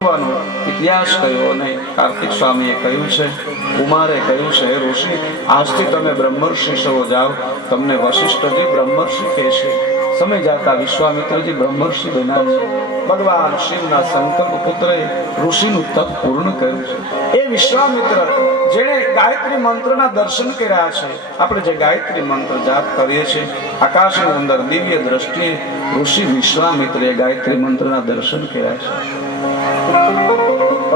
ઇતિહાસ કયો અને કાર્તિક સ્વામીએ કહ્યું છે, કુમારે કહ્યું છે, ઋષિ આજથી તમે બ્રહ્મર્ષિ સૌ જાઓ. તમને વશિષ્ઠજી બ્રહ્મર્ષિ કહેશે. સમય જાતા વિશ્વામિત્રજી બ્રહ્મર્ષિ બન્યા છે. ભગવાન શિવના સંકલ્પ પુત્રે ઋષિનું તપ પૂર્ણ કર્યું છે. એ વિશ્વામિત્ર જેણે ગાયત્રી મંત્રના દર્શન કર્યા છે. આપણે જે ગાયત્રી મંત્ર જાપ કરીએ છીએ, આકાશની અંદર દિવ્ય દ્રષ્ટિએ ઋષિ વિશ્વામિત્રે ગાયત્રી મંત્રના દર્શન કર્યા છે.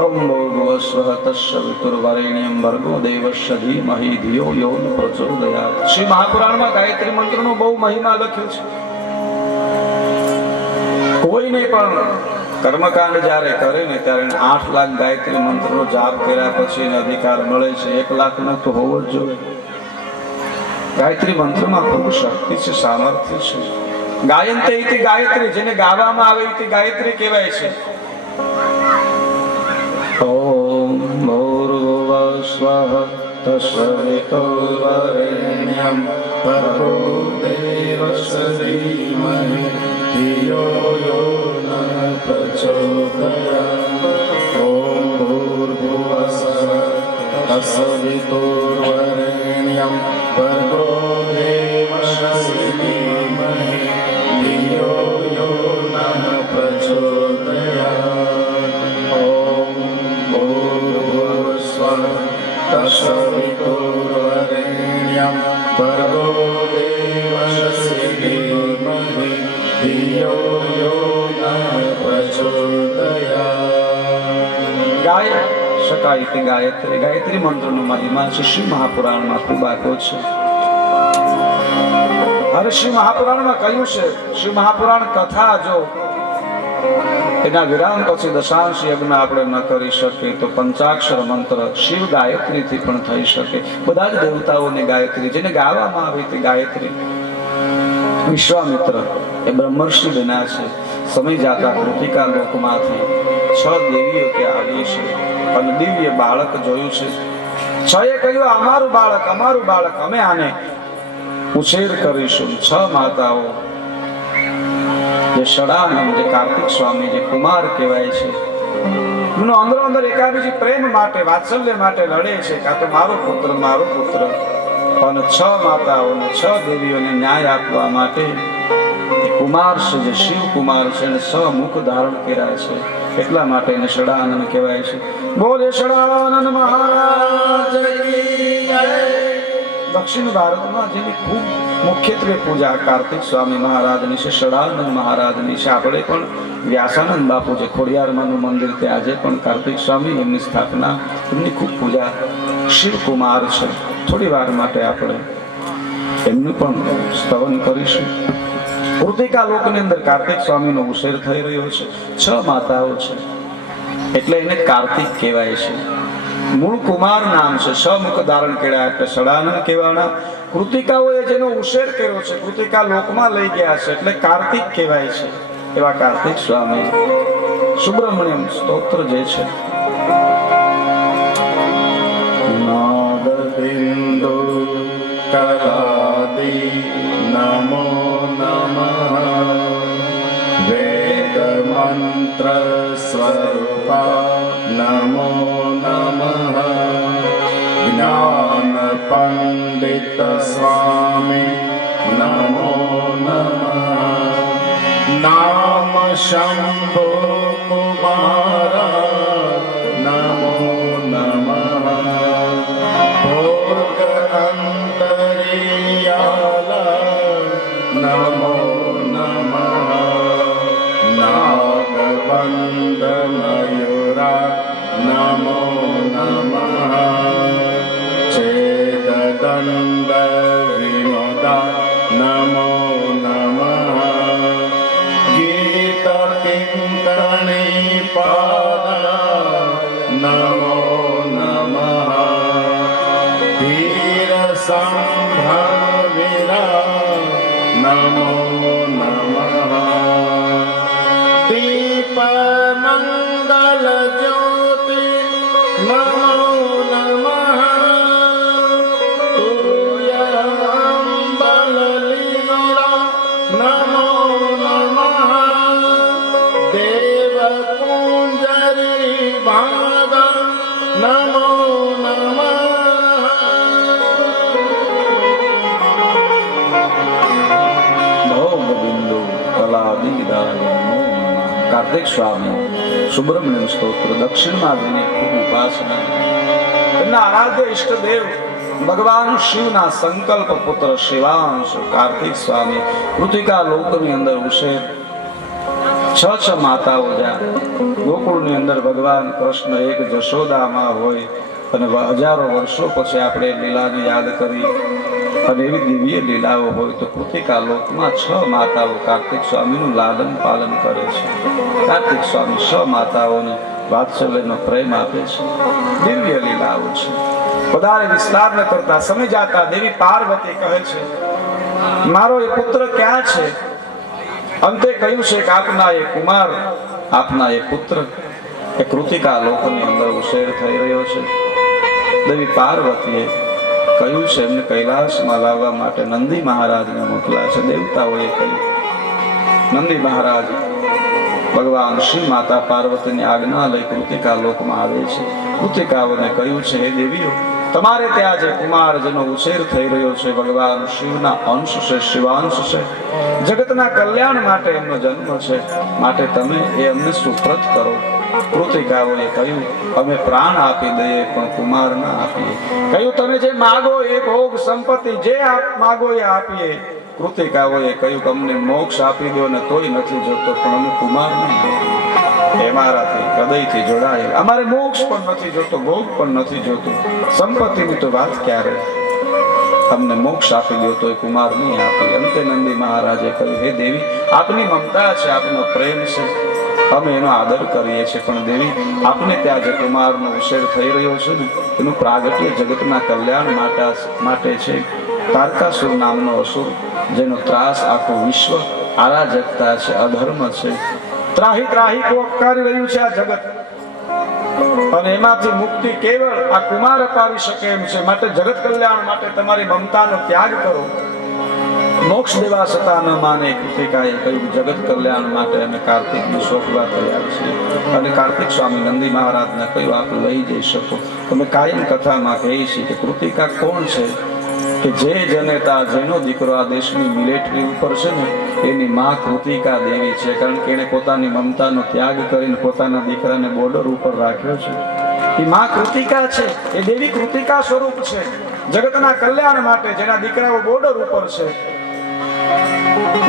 ઓમ ભૂર્ભુવસ્વઃ તસ્સવિતુર્વરેણ્યં ભર્ગો દેવસ્ય ધીમહિ ધિયો યો ન પ્રચોદયાત. શ્રી મહાપુરાણમાં ગાયત્રી મંત્રનો બહુ મહિમા લખ્યો છે. કોઈને પણ કર્મકાંડ જ્યારે કરે ને ત્યારે 8 લાખ ગાયત્રી મંત્રનો જાપ કર્યા પછી એને અધિકાર મળે છે. 1 લાખનો તો હોવો જ જોઈએ. ગાયત્રી મંત્રમાં ખૂબ શક્તિ છે, સામર્થ્ય છે. ગાયંતે ઇતિ ગાયત્રી, જેને ગાવામાં આવે તે ગાયત્રી કહેવાય છે. ઓમ ભૂર્ભુવસ્વઃ તસ્સવિતુર્વરેણ્યં ભર્ગો દેવસ્ય ધીમહિ ધિયો યો ન પ્રચોદયાત. ઓમ ભૂર્ભુવસ્વઃ તસ્સવિતુર્વરેણ્યં ભર્ગો દેવસ્ય ધીમહિ ધિયો યો ન પ્રચોદયાત. તસ્સવિતુર્વરેણ્યં ભર્ગો દેવસ્ય ધીમહિ ધિયો યો ન પ્રચોદયાત. ગાય શકાય તે ગાયત્રી. ગાયત્રી મંત્રનો મહિમા છે શ્રી મહાપુરાણમાં ખૂબ આપ્યો છે. હવે શ્રી મહાપુરાણમાં કહ્યું છે, શ્રી મહાપુરાણ કથા જો એના વિરામ પછી દશાંશ યજ્ઞ આપણે ન કરી શકીએ તો પંચાક્ષર મંત્ર શિવ ગાયત્રીથી પણ થઈ શકે. બધા જ દેવતાઓની ગાયત્રી, જેને ગાવામાં આવી તે ગાયત્રી. વિશ્વામિત્ર એ બ્રહ્મર્ષિ બન્યા છે. સમય જાતા કૃતિકા લોકમાંથી 6 દેવીઓ ત્યાં આવી છે અને દિવ્ય બાળક જોયું છે. 6એ કહ્યું, અમારું બાળક, અમારું બાળક, અમે આને ઉછેર કરીશું. 6 માતાઓ જે ષડાનંદ, જે કાર્તિક સ્વામી, જે કુમાર કહેવાય છે, એમનો અંદરો અંદર એકાબીજી પ્રેમ માટે, વાત્સલ્ય માટે લડે છે, કાં તો મારો પુત્ર, મારો પુત્ર. અને 6 માતાઓને, 6 દેવીઓને ન્યાય આપવા માટે કુમાર છે, જે શિવ કુમાર છે, એને 6 મુખ ધારણ કર્યા છે. એટલા માટે એને ષડાનંદ કહેવાય છે. બોલે ષડાનંદ મહારાજ કી જય. દક્ષિણ ભારતમાં જેની ખૂબ મુખ્યત્વે પૂજા કાર્તિક સ્વામી મહારાજની છે, ષડાનંદ મહારાજની છે. આપણે પણ વ્યાસાનંદ બાપુ જે ખોડિયારમાંનું મંદિર તે આજે પણ કાર્તિક સ્વામી એમની સ્થાપના, એમની ખૂબ પૂજા. શિવકુમાર છે. થોડી વાર માટે આપણે એમનું પણ સ્તવન કરીશું. કૃતિકા લોકની અંદર કાર્તિક સ્વામીનો ઉછેર થઈ રહ્યો છે. 6 માતાઓ છે એટલે એને કાર્તિક કહેવાય છે. મૂળ કુમાર નામ છે. 6 મુખ ધારણ કર્યા એટલે ષડાનંદ કહેવાના. કૃતિકાઓએ જેનો ઉછેર કર્યો છે, કૃતિકા લોકમાં લઈ ગયા છે એટલે કાર્તિક કહેવાય છે. એવા કાર્તિક સ્વામી સુબ્રમણ્યમ સ્તોત્ર જે છે, નાદ બિંદુ કરાદિ નમો નમઃ વેદ મંત્ર સ્વરૂપા નમો નમઃ જ્ઞાન પંડિત સ્વામી નમો નમઃ નામ શંભો કુમાર નમો નમઃ ભોગ અંતરિયાલ નમો નમઃ નાગબંધ મયુરા નમો નમઃ છેદદંડ વિનોદા નમો નમઃ ગીત કિંકણી પાદા નમો નમઃ ધીર સંભવિરા નમો નમઃ દીપ મંગલ જ્યોતિ નમો નમઃ ભાગ નમો નમઃ. ભોગબિંદુ કલાદિદાય નમો નમઃ. કાર્તિક સ્વામી સુબ્રહ્મણ્યમ સ્તોત્ર દક્ષિણમાં જઈને ખૂબ ઉપાસના. એમના આરાધ્ય ઈષ્ટદેવ ભગવાન શિવના સંકલ્પ પુત્ર શિવાંશ કાર્તિક સ્વામી કૃતિકા લોકની અંદર ઉછેર. છ માતાઓ જ્યાં ગોકુળની અંદર ભગવાન કૃષ્ણ એક જશોદામાં હોય અને હજારો વર્ષો પછી આપણે લીલાને યાદ કરી અને એવી દિવ્ય લીલાઓ હોય તો કૃતિકા લોકમાં 6 માતાઓ કાર્તિક સ્વામીનું લાલન પાલન કરે છે. કાર્તિક સ્વામી 6 માતાઓને વાત્સલ્યનો પ્રેમ આપે છે. દિવ્ય લીલાઓ છે. વધારે વિસ્તાર ન કરતા સમય જાતા દેવી પાર્વતી કહે છે મારો એ પુત્ર ક્યાં છે? અંતે કહ્યું છે કે આપના એ કુમાર આપના એ પુત્ર એ કૃતિકા લોકની અંદર ઉછેર થઈ રહ્યો છે. દેવી પાર્વતીએ કહ્યું છે એમને કૈલાસમાં લાવવા માટે નંદી મહારાજને મોકલ્યા છે. દેવતાઓએ કહ્યું નંદી મહારાજ ભગવાન શ્રી માતા પાર્વતીની આજ્ઞા લઈ કૃતિકા લોકમાં આવે છે. કૃતિકાઓને કહ્યું છે હે દેવીઓ તમારે ત્યાં જે કુમાર જેનો ઉછેર થઈ રહ્યો છે ભગવાન શિવના અંશ છે, શિવાંશ છે, જગતના કલ્યાણ માટે એમનો જન્મ છે, માટે તમે એ અમને સુપ્રત કરો. કૃતિકાઓએ કહ્યું અમે પ્રાણ આપી દઈએ પણ કુમાર ના આપીએ. કહ્યું તમે જે માગો એ ભોગ સંપત્તિ જે આપ માગો એ આપીએ. કૃતિકાઓએ કહ્યું કે અમને મોક્ષ આપી દો ને તોય નથી જોતો પણ અમે કુમાર નહીં. અમારાથી હૃદયથી જોડાયેલ અમારે મોક્ષ પણ નથી જોતો, ભોગ પણ નથી જોતો, સંપત્તિની તો વાત ક્યારે. અમને મોક્ષ આપી દો તો એ કુમાર નહીં આપે. અંતે નંદી મહારાજે કહ્યું હે દેવી આપની મમતા છે, આપનો પ્રેમ છે, અમે એનો આદર કરીએ છીએ પણ દેવી આપને ત્યાં જે કુમારનો ઉછેર થઈ રહ્યો છે ને એનું પ્રાગટ્ય જગતના કલ્યાણ માટે છે. તારકાસુર નામનો અસુર જેનો ત્રાસ આખું વિશ્વ અરાજકતા છે, અધર્મ છે, ત્રાહી ત્રાહી પોકારી રહ્યું છે આ જગત અને એમાંથી મુક્તિ કેવળ આ કુમાર અપાવી શકે એમ છે. માટે જગત કલ્યાણ માટે તમારી મમતાનો ત્યાગ કરો. મોક્ષ દેવા છતાં ન માને કૃતિકાએ કહ્યું જગત કલ્યાણ માટે અમે કાર્તિકની સોંપવા તૈયાર છીએ. અને કાર્તિક સ્વામી નંદી મહારાજને કહ્યું આપ લઈ જઈ શકો. અમે કાયમ કથામાં કહીએ છીએ કે કૃતિકા કોણ છે કે જે જનેતા જેનો દીકરો આ દેશની મિલિટરી ઉપર છે ને એની માં કૃતિકા દેવી છે. કારણ કે એને પોતાની મમતાનો ત્યાગ કરીને પોતાના દીકરાને બોર્ડર ઉપર રાખ્યો છે. એ માં કૃતિકા છે, એ દેવી કૃતિકા સ્વરૂપ છે. જગતના કલ્યાણ માટે જેના દીકરાઓ બોર્ડર ઉપર છે.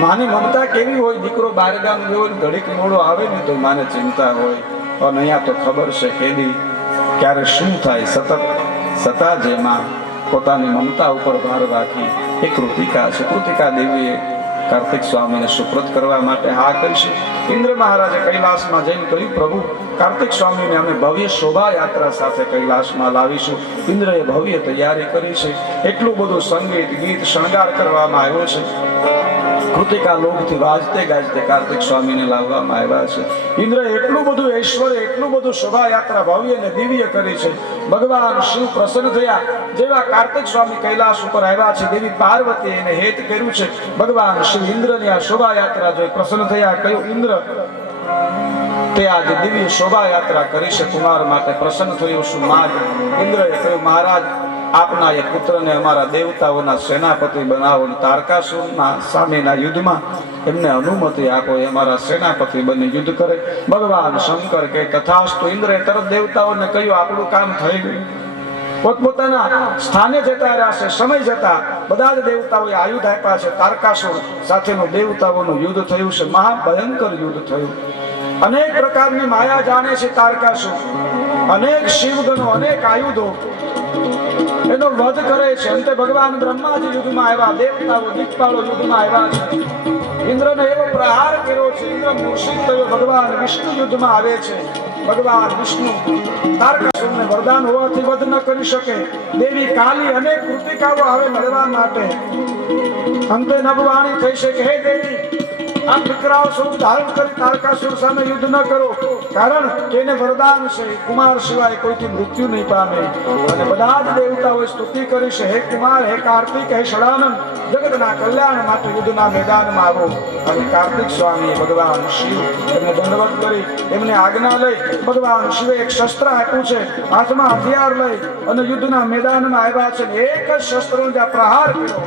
માની મમતા કેવી હોય, દીકરો બહારગામ ગયો ઘડીક મોડો આવે ને તો માને ચિંતા હોય અને અહીંયા તો ખબર છે કેદી ક્યારે શું થાય. સતત જેમાં પોતાની મમતા ઉપર ભાર રાખી એ કૃતિકા છે. કૃતિકા દેવીએ કાર્તિક સ્વામીને સુપ્રત કરવા માટે હા કરીશું. ઇન્દ્ર મહારાજે કૈલાસમાં જઈને કહ્યું પ્રભુ કાર્તિક સ્વામીને અમે ભવ્ય શોભાયાત્રા સાથે કૈલાસમાં લાવીશું. ઇન્દ્રએ ભવ્ય તૈયારી કરી છે. એટલું બધું સંગીત ગીત શણગાર કરવામાં આવ્યો છે. કૃતિકા લોકથી વાજતે ગાજતે કાર્તિક સ્વામીને લાવવામાં આવ્યા છે. ઇન્દ્રએ એટલું બધું ઐશ્વર્ય એટલું બધું શોભાયાત્રા ભવ્ય અને દિવ્ય કરી છે. ભગવાન શિવ પ્રસન્ન થયા. જેવા કાર્તિક સ્વામી કૈલાસ ઉપર આવ્યા છે દેવી પાર્વતી એને હેત કર્યું છે. ભગવાન શિવ ઇન્દ્રની આ શોભાયાત્રા જોઈ પ્રસન્ન થયા. કહ્યું ઇન્દ્ર તે આજે દિવ્ય શોભાયાત્રા કરી છે કુમાર માટે પ્રસન્ન થયું શું માગ. ઇન્દ્રએ કહ્યું મહારાજ આપના એ પુત્રને અમારા દેવતાઓના સેનાપતિ બનાવો. તારકાસુરના સામેના યુદ્ધમાં એમને અનુમતિ આપો, એ અમારા સેનાપતિ બની યુદ્ધ કરે. ભગવાન શંકર કે તથાસ્તુ. ઇન્દ્રએ તરત દેવતાઓને કહ્યું આપણું કામ થઈ ગયું. પોતપોતાના સ્થાને જતા રહ્યા છે. સમય જતા બધા જ દેવતાઓએ આયુધ આપ્યા છે. તારકાસુર સાથેનું દેવતાઓનું યુદ્ધ થયું છે. મહાભયંકર યુદ્ધ થયું. અનેક પ્રકારની માયા જાણે છે તારકાસુર. અનેક શિવગણો અનેક આયુધો એનો વધ કરે છે. અંતે ભગવાન બ્રહ્માજી યુદ્ધમાં આવ્યા. દેવતાઓ દિક્પાળો યુદ્ધમાં આવ્યા છે. ઇન્દ્રને એવો પ્રહાર કર્યો છે. ઇન્દ્ર મૂર્છિત થયો. ભગવાન વિષ્ણુ યુદ્ધમાં આવે છે. ભગવાન વિષ્ણુ તારકાસુરને વરદાન હોવાથી વધ ન કરી શકે. દેવી કાલી અનેક કૃતિકાઓ આવે લડવા માટે. અંતે નભવાણી થઈ છે કે હે દેવી આ વિકરાળ સ્વરૂપ ધારણ કરી તારકાસુર સામે યુદ્ધ ન કરો. કારણ કે એને વરદાન છે કુમાર સિવાય કોઈથી મૃત્યુ નહીં પામે અને બધા જ દેવતાઓએ સ્તુતિ કરી છે હે કુમાર હે કાર્તિક હે ષડાનંદ જગતના કલ્યાણ માટે યુદ્ધના મેદાનમાં આવો અને કાર્તિક સ્વામીએ ભગવાન શિવ એમને દંડવત કરી એમને આજ્ઞા લઈ ભગવાન શિવે એક શસ્ત્ર આપ્યું છે હાથમાં હથિયાર લઈ અને યુદ્ધના મેદાનમાં આવ્યા છે એક જ શસ્ત્રનો જ્યાં પ્રહાર કર્યો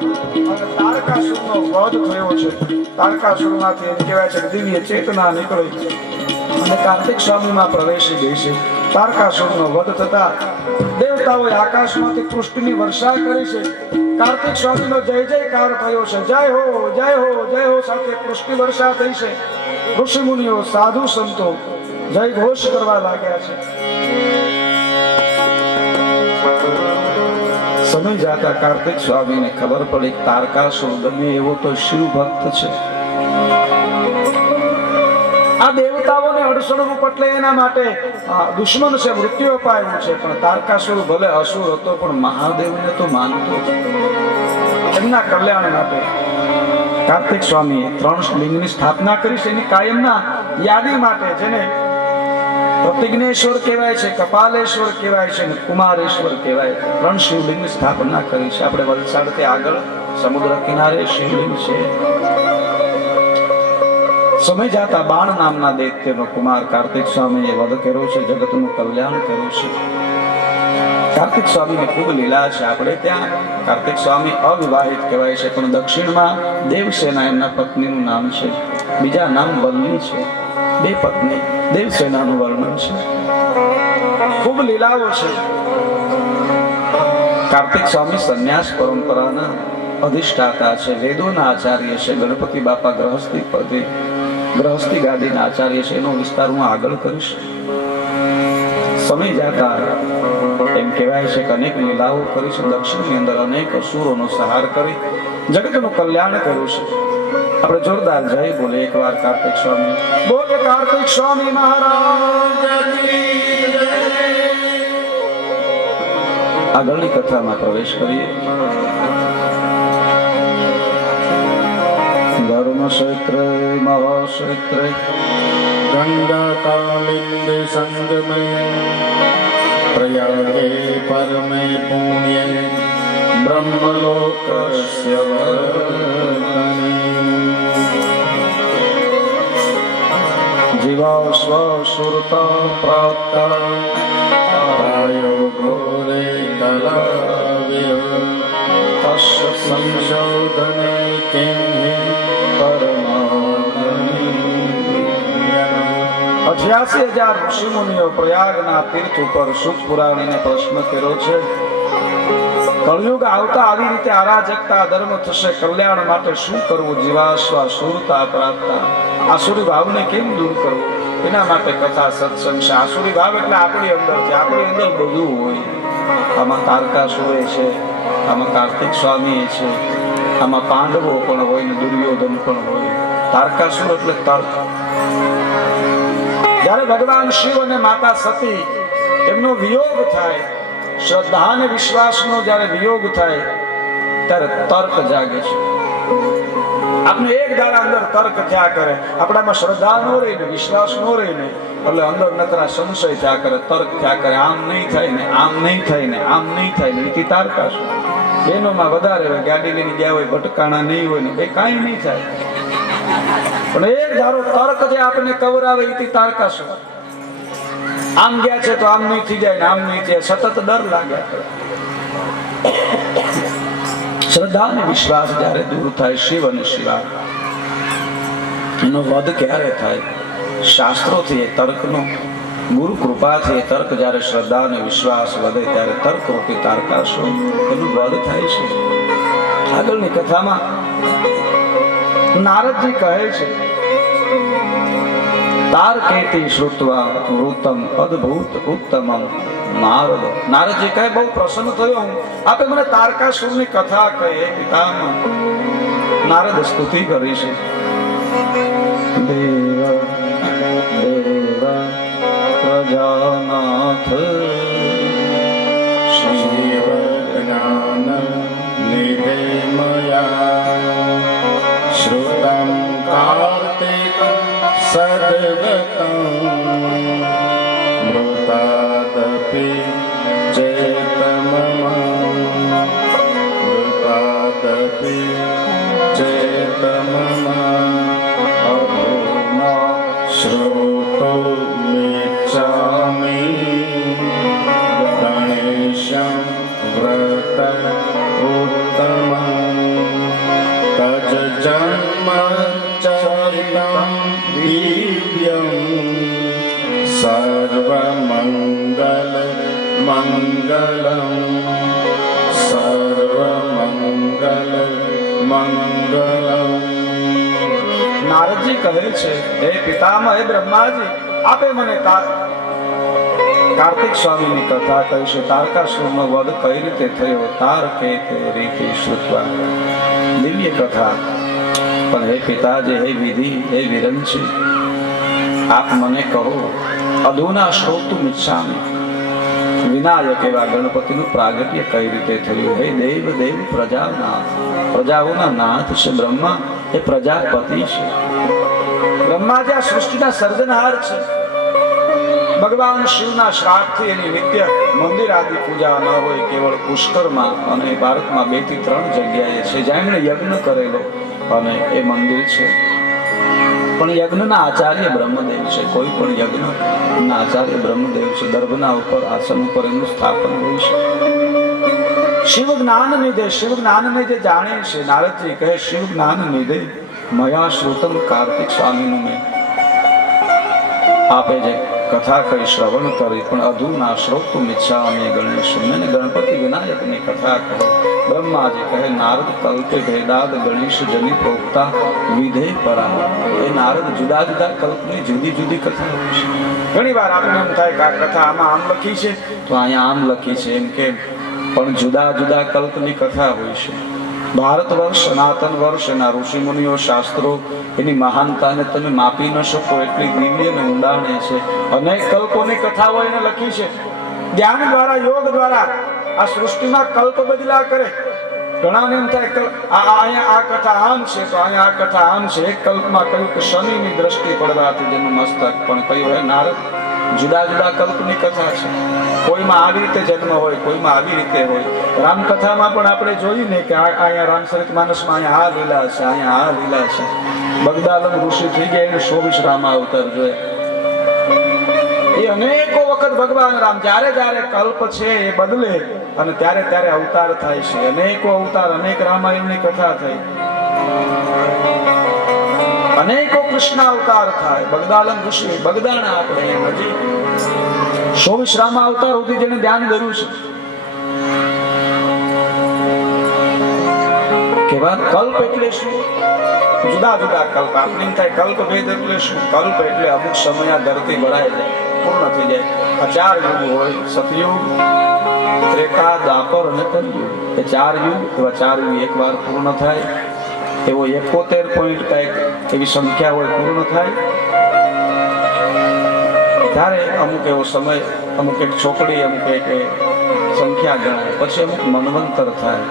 અને તારકાસુરનો વધ થયો છે તારકાસુરમાંથી એમ કહેવાય છે કે દિવ્ય ચેતના નીકળી અને કાર્તિક સ્વામીમાં પ્રવેશી ગઈ છે તારકાસુરનો વધ થતા દેવતાઓએ આકાશમાંથી પુષ્પની વર્ષા કરી છે કાર્તિક સ્વામીનો જય જયકાર થયો છે જય હો જય હો જય હો સાથે પુષ્પની વર્ષા થઈ છે ઋષિ મુનિઓ સાધુ સંતો જય ઘોષ કરવા લાગ્યા છે સમય જાતા કાર્તિક સ્વામીને ખબર પડી તારકાસુર ગમે એવો તો શિવ ભક્ત છે આ દેવતાઓને અડસણવું પટલે એના માટે દુશ્મન છે મૃત્યુ અપાયું છે પણ તારકાસુર ભલે અસુર હતો પણ મહાદેવને તો માનતો એમના કલ્યાણ માટે કાર્તિક સ્વામીએ 3 લિંગની સ્થાપના કરી છે એની કાયમના યાદી માટે જેને પ્રતિજ્ઞેશ્વર કહેવાય છે કપાલેશ્વર કહેવાય છે અને કુમારેશ્વર કહેવાય છે 3 શિવલિંગની સ્થાપના કરી છે આપણે વલસાડથી આગળ સમુદ્ર કિનારે શિવલિંગ છે સમય જાતા બાણ નામના દૈત્યનો કુમાર કાર્તિક સ્વામીએ વધ કર્યો છે જગતનું કલ્યાણ કર્યું છે કાર્તિક સ્વામીની ખૂબ લીલા છે આપણે ત્યાં કાર્તિક સ્વામી અવિવાહિત કહેવાય છે પણ દક્ષિણમાં દેવસેના એમના પત્નીનું નામ છે બીજા નામ વલ્લી છે 2 પત્ની દેવસેનાનું વર્ણન છે ખૂબ લીલાઓ છે કાર્તિક સ્વામી સંન્યાસ પરંપરાના અધિષ્ઠાતા છે વેદોના આચાર્ય છે ગણપતિ બાપા ગ્રહસ્થી ગાદીના આચાર્ય છે એનો વિસ્તાર હું આગળ કરીશ સમય જાતા એમ કહેવાય છે કે અનેક લીલાઓ કરી છે દક્ષિણની અંદર અનેક અસુરોનો સંહાર કરી જગતનું કલ્યાણ કર્યું છે આપણે જોરદાર જય બોલે એકવાર કાર્તિક સ્વામી બોલે કાર્તિક સ્વામી મહારાજ આગળની કથામાં પ્રવેશ કરીએ ધર્મ ક્ષેત્ર મહાક્ષેત્ર गंगा कालिंद संगमे प्रयागे परमे पुण्य ब्रह्मलोकस्य वर्तने जीवा स्वसुरता प्राप्ता प्रायो घोरे कलाव्य तस्य संशोधने किं परमागमि 88,000 ઋષિ મુનિઓ પ્રયાગના તીર્થ ઉપર સુખ પુરાણીને પ્રશ્ન કર્યો છે કળયુગ આવતા આવી રીતે અરાજકતા ધર્મ થશે કલ્યાણ માટે શું કરવું જીવાશ્વા સુરતા પ્રાપ્તા આસુરી ભાવને કેમ દૂર કરવું એના માટે કથા સત્સંગ છે આસુરી ભાવ એટલે આપણી અંદર છે આપણી અંદર બધું હોય આમાં તારકાસુર છે આમાં કાર્તિક સ્વામી છે આમાં પાંડવો પણ હોય ને દુર્યોધન પણ હોય તારકાસુર એટલે તર્ક જ્યારે ભગવાન શિવ અને માતા સતી એમનો વિયોગ થાય શ્રદ્ધા અને વિશ્વાસનો જ્યારે વિયોગ થાય ત્યારે તર્ક જાગે છે આપણે એક દાડા અંદર તર્ક થયા કરે આપણામાં શ્રદ્ધા નો રહી ને વિશ્વાસ નો રહી ને એટલે અંદર નકરા સંશય થયા કરે તર્ક થયા કરે આમ નહીં થાય ને આમ નહીં થાય ને આમ નહીં થાય ને એથી તારકાસુર બહેનોમાં વધારે હોય ગાડી લઈને ગયા હોય ભટકાણા નહીં હોય ને એ કાંઈ નહીં થાય પણ એક ધારો તર્ક જે આપણને કવરાવે એથી તારકાસુર આમ ગયા છે તો આમ નહીં થઈ જાય ને આમ નહીં થાય સતત ડર લાગ્યા કરે શ્રદ્ધા અને વિશ્વાસ જ્યારે દૂર થાય શિવ અને શિવા એનો વધ ક્યારે થાય શાસ્ત્રોથી એ તર્કનો ગુરુ કૃપાથી એ તર્ક જ્યારે શ્રદ્ધા અને વિશ્વાસ વધે ત્યારે તર્ક રૂપી તારકાસુર એનું વધ થાય છે આગળની કથામાં નારદજી કહે છે તારકેતિ શ્રુત્વા વૃતમ અદ્ભુત ઉત્તમમ નારદ નારદજી કહે બહુ પ્રસન્ન થયો હું આપે મને તારકાસુરની કથા કહી પિતામાં નારદ સ્તુતિ કરી છે દેવ દેવ પ્રજાનાથ शिव ज्ञान निधे मया श्रुतं कार्तिक सद्गतं વૃતાદપી ચેતમમ વૃતાદપી ચેતમમ અધુના શ્રોતુમિચ્છામિ ગણેશં વ્રત ઉત્તમં તજ જન્મ ચરિતં દિવ્યં સર્વમંગલ મંગલં સર્વમંગલ મંગલં. નારદજી કહે છે, હે પિતામહ, હે બ્રહ્માજી, આપે મને કાર્તિક સ્વામીની કથા કહીશું. તારકાસુરનો વધ કઈ રીતે થયો, તારકે તે રીતિ શ્રુત્વા. દિવ્ય કથા. પણ હે પિતાજી, હે વિધિ, હે વિરંચી, આપ મને કહો. અધુના શ્રોતુમ ઇચ્છામિ. વિનાયક એવા ગણપતિનું પ્રાગટ્ય કઈ રીતે થયું. હે દેવ દેવ પ્રજાનાથ, પ્રજાઓના નાથ છે બ્રહ્મા, એ પ્રજાપતિ છે. બ્રહ્માજી આ સૃષ્ટિના સર્જનહાર છે. ભગવાન શિવના શ્રાપથી એની નિત્ય મંદિર આદિ પૂજા ન હોય, કેવળ પુષ્કરમાં અને ભારતમાં 2 થી 3 જગ્યાએ છે જ્યાં એમણે યજ્ઞ કરેલો અને એ મંદિર છે. પણ યજ્ઞના આચાર્ય બ્રહ્મદેવ છે. કોઈ પણ યજ્ઞના આચાર્ય બ્રહ્મદેવ છે. દર્ભના ઉપર, આસન ઉપર એનું સ્થાપન હોય છે. શિવ જ્ઞાન નિધે, શિવ જ્ઞાનને જે જાણે છે, નારદજી કહે શિવ જ્ઞાન નિધે મયા શ્રુતમ કાર્તિક સ્વામીનું મેં આપે જે કથા કઈ શ્રવણ કરી, પણ અધુના શ્રોતુમ ઇચ્છામિ ગણેશ. મને ગણપતિ વિનાયકની કથા કહો. બ્રહ્માજી કહે નારદ કલ્પે ભેદાદ ગણેશ જનિ પ્રોક્તા વિધે પરા. એ નારદ જુદા જુદા કલ્પની જુદી જુદી કથા હોય છે. ઘણી વાર આપણે એમ થાય કે આ કથા આમાં આમ લખી છે તો અહીંયા આમ લખી છે, એમ કેમ? પણ જુદા જુદા કલ્પની કથા હોય છે. ભારત વર્ષ, સનાતન વર્ષ, એના ઋષિ મુનિઓ, શાસ્ત્રો, એની મહાનતાને તમે માપી ન શકો એટલી દિવ્ય ને ઊંડાણે છે. અનેક કલ્પોની કથાઓ એને લખી છે. જ્ઞાન દ્વારા, યોગ દ્વારા આ સૃષ્ટિમાં કલ્પ બદલા કરે. ઘણાને એમ થાય અહીંયા આ કથા આમ છે તો અહીંયા આ કથા આમ છે. એક કલ્પમાં કહ્યું કે શનિની દ્રષ્ટિ પડવાથી જેનું મસ્તક, પણ કહ્યું હે નારદ જુદા જુદા કલ્પની કથા છે. કોઈમાં આવી રીતે જન્મ હોય, કોઈમાં આવી રીતે હોય. રામકથામાં પણ આપણે જોયું ને કે અહીંયા રામચરિત માનસમાં અહીંયા આ લીલા છે, અહીંયા આ લીલા છે. બગદાલમ ઋષિ થઈ ગયા, એને 24 રામા અવતાર જોયા. એ અનેકો વખત ભગવાન રામ જ્યારે જ્યારે કલ્પ છે એ બદલે અને ત્યારે ત્યારે અવતાર થાય છે. અનેકો અવતાર, અનેક રામાયણની કથા થઈ, અનેકો કૃષ્ણ અવતાર થાય. બગદાલમ ઋષિ, બગદાણા આપણે હજી 24 રામા અવતાર સુધી જેને ધ્યાન ધર્યું છે. કેવા કલ્પ એટલે શું? જુદા જુદા કલ્પ. આપણે એમ થાય કલ્પ ભેદ એટલે શું? કલ્પ એટલે અમુક સમય આ ધરતી ભરાય જાય, પૂર્ણ થઈ જાય. આ 4 યુગ હોય, સતયુગ, ત્રેતા, દ્વાપર અને કલયુગ. એ 4 યુગ, એવા 4 યુગ એકવાર પૂર્ણ થાય. એવો 71 પોઈન્ટ કંઈક એવી સંખ્યા હોય, પૂર્ણ થાય ત્યારે અમુક એવો સમય, અમુક એક ચોકડી, અમુક એક સંખ્યા ગણાય. પછી અમુક મનવંતર થાય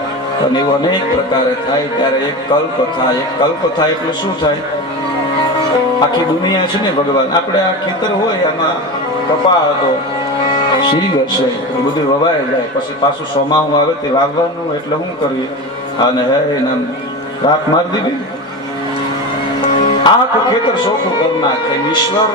અને એવું અનેક પ્રકારે થાય ત્યારે એક કલ્પ થાય. એક કલ્પ થાય એટલે શું થાય? આખી દુનિયા છે ને ભગવાન, આપણે આ ખેતર હોય એમાં કપા હતો, શીંગ હશે, બધું વવાઈ જાય. પછી પાછું સોમાવું આવે તે વાવવાનું, એટલે શું કરીએ? અને હે એના રાખ મારી દીધી, આખું ખેતર ચોખ્ખું કરી નાખે. ઈશ્વર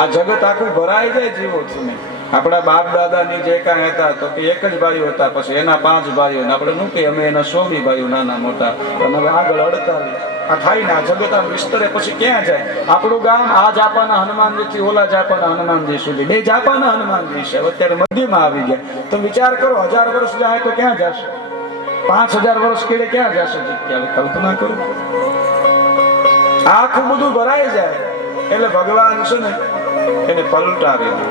આ જગત આખું ભરાઈ જાય જીવોથી. આપણા બાપ દાદાની જે કાંઈ હતા તો કે એક જ ભાઈઓ હતા, પછી એના 5 ભાઈઓ, આપણે શું કે અમે એના 100 ભાઈઓ નાના મોટા, અને હવે આગળ 48 આ થાય ને આ જગત આમ વિસ્તરે. પછી ક્યાં જાય? આપણું ગામ આ જાપાના હનુમાનજી થી ઓલા જાપાના હનુમાનજી સુધી 2 જાપાના હનુમાનજી છે. અત્યારે મધ્યમાં આવી ગયા. તો વિચાર કરો, 1000 વર્ષ જાય તો ક્યાં જશે? 5000 વર્ષ કેળે ક્યાં જશે? કલ્પના કરો. આખું બધું ભરાઈ જાય એટલે ભગવાન છે ને એને પલટાવી દે.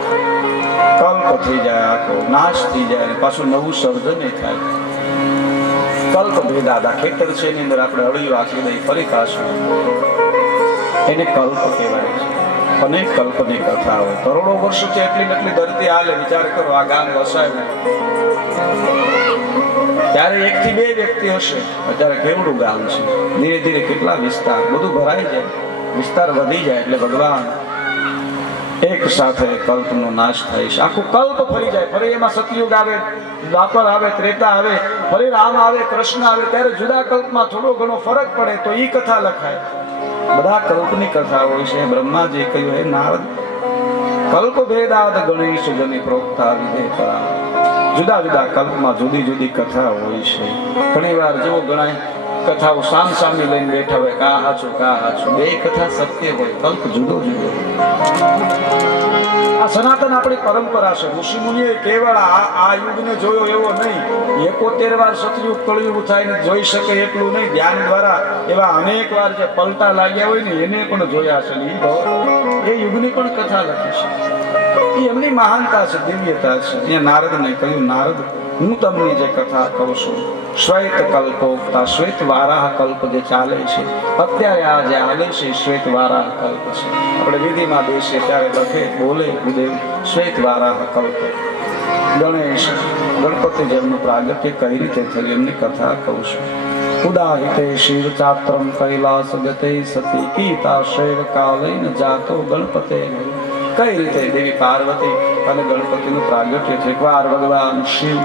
કલ્પ થઈ જાય, આખો નાશ થઈ જાય, પાછું નવું સર્જન થાય. કલ્પ ભેદાદા ખેતર છે એની અંદર આપણે અળિયું આખી દઈ ફરી પાછું, એને કલ્પ કહેવાય છે. અનેક કલ્પની કથા હોય. કરોડો વર્ષોથી એટલી ને એટલી ધરતી હાલે. વિચાર કરો, આ ગામ વસાયું ત્યારે 1 થી 2 વ્યક્તિ હશે, અત્યારે કેવડું ગામ છે. ધીરે ધીરે કેટલા વિસ્તાર, બધું ભરાઈ જાય, વિસ્તાર વધી જાય એટલે ભગવાન એક સાથે કલ્પનો નાશ થાય છે. આખું કલ્પ ફરી જાય, ફરી એમાં સતયુગ આવે, દ્વાપર આવે, ત્રેતા આવે, ફરી રામ આવે, કૃષ્ણ આવે, ત્યારે જુદા કલ્પમાં થોડો ઘણો ફરક પડે તો ઈ કથા લખાય. બધા કલ્પની કથા હોય છે. બ્રહ્માજી કહ્યું, હે નારદ, કલ્પ ભેદાદ ગણેશ જની પ્રોક્તા વિધે પરા. જુદા જુદા કલ્પમાં જુદી જુદી કથા હોય છે. ઘણી વાર જેવો ગણાય કથાઓ સામસામી લઈને બેઠા હોય, કા હાચું કા હાચું, બે કથા સત્ય હોય, કલ્પ જુદો જુદો. આ સનાતન આપણી પરંપરા છે. ઋષિ મુનિએ કેવળ આ યુગને જોયો એવો નહીં, 71 વાર સતયુગ કળયુગ થાય ને જોઈ શકે એટલું નહીં, ધ્યાન દ્વારા એવા અનેક વાર જે પલટા લાગ્યા હોય ને એને પણ જોયા છે. એ યુગની પણ કથા લખી છે. એ એમની મહાનતા છે, દિવ્યતા છે. અહીંયા નારદને કહ્યું, નારદ, હું તમને જે કથા કહું છું, શ્વેત કલ્પોક્તા, શ્વેત વારાહ કલ્પ જે ચાલે છે અત્યારે, આ જે હાલે છે શ્વેત વારાહ કલ્પ છે. આપણે વિધિમાં બેસીએ ત્યારે લખે, બોલે ગુરુદેવ, શ્વેત વારાહ કલ્પ. ગણેશ ગણપતિ જેમનું પ્રાગટ્ય કઈ રીતે થયું એમની કથા કહું છું. ઉદાહિતે શિવ ચાત્રમ કૈલાસ ગતે સતી ગીતા શૈવ કાલૈન જાતો ગણપતે. કઈ રીતે દેવી પાર્વતી અને ગણપતિનું પ્રાગટ્ય થયું. એકવાર ભગવાન શિવ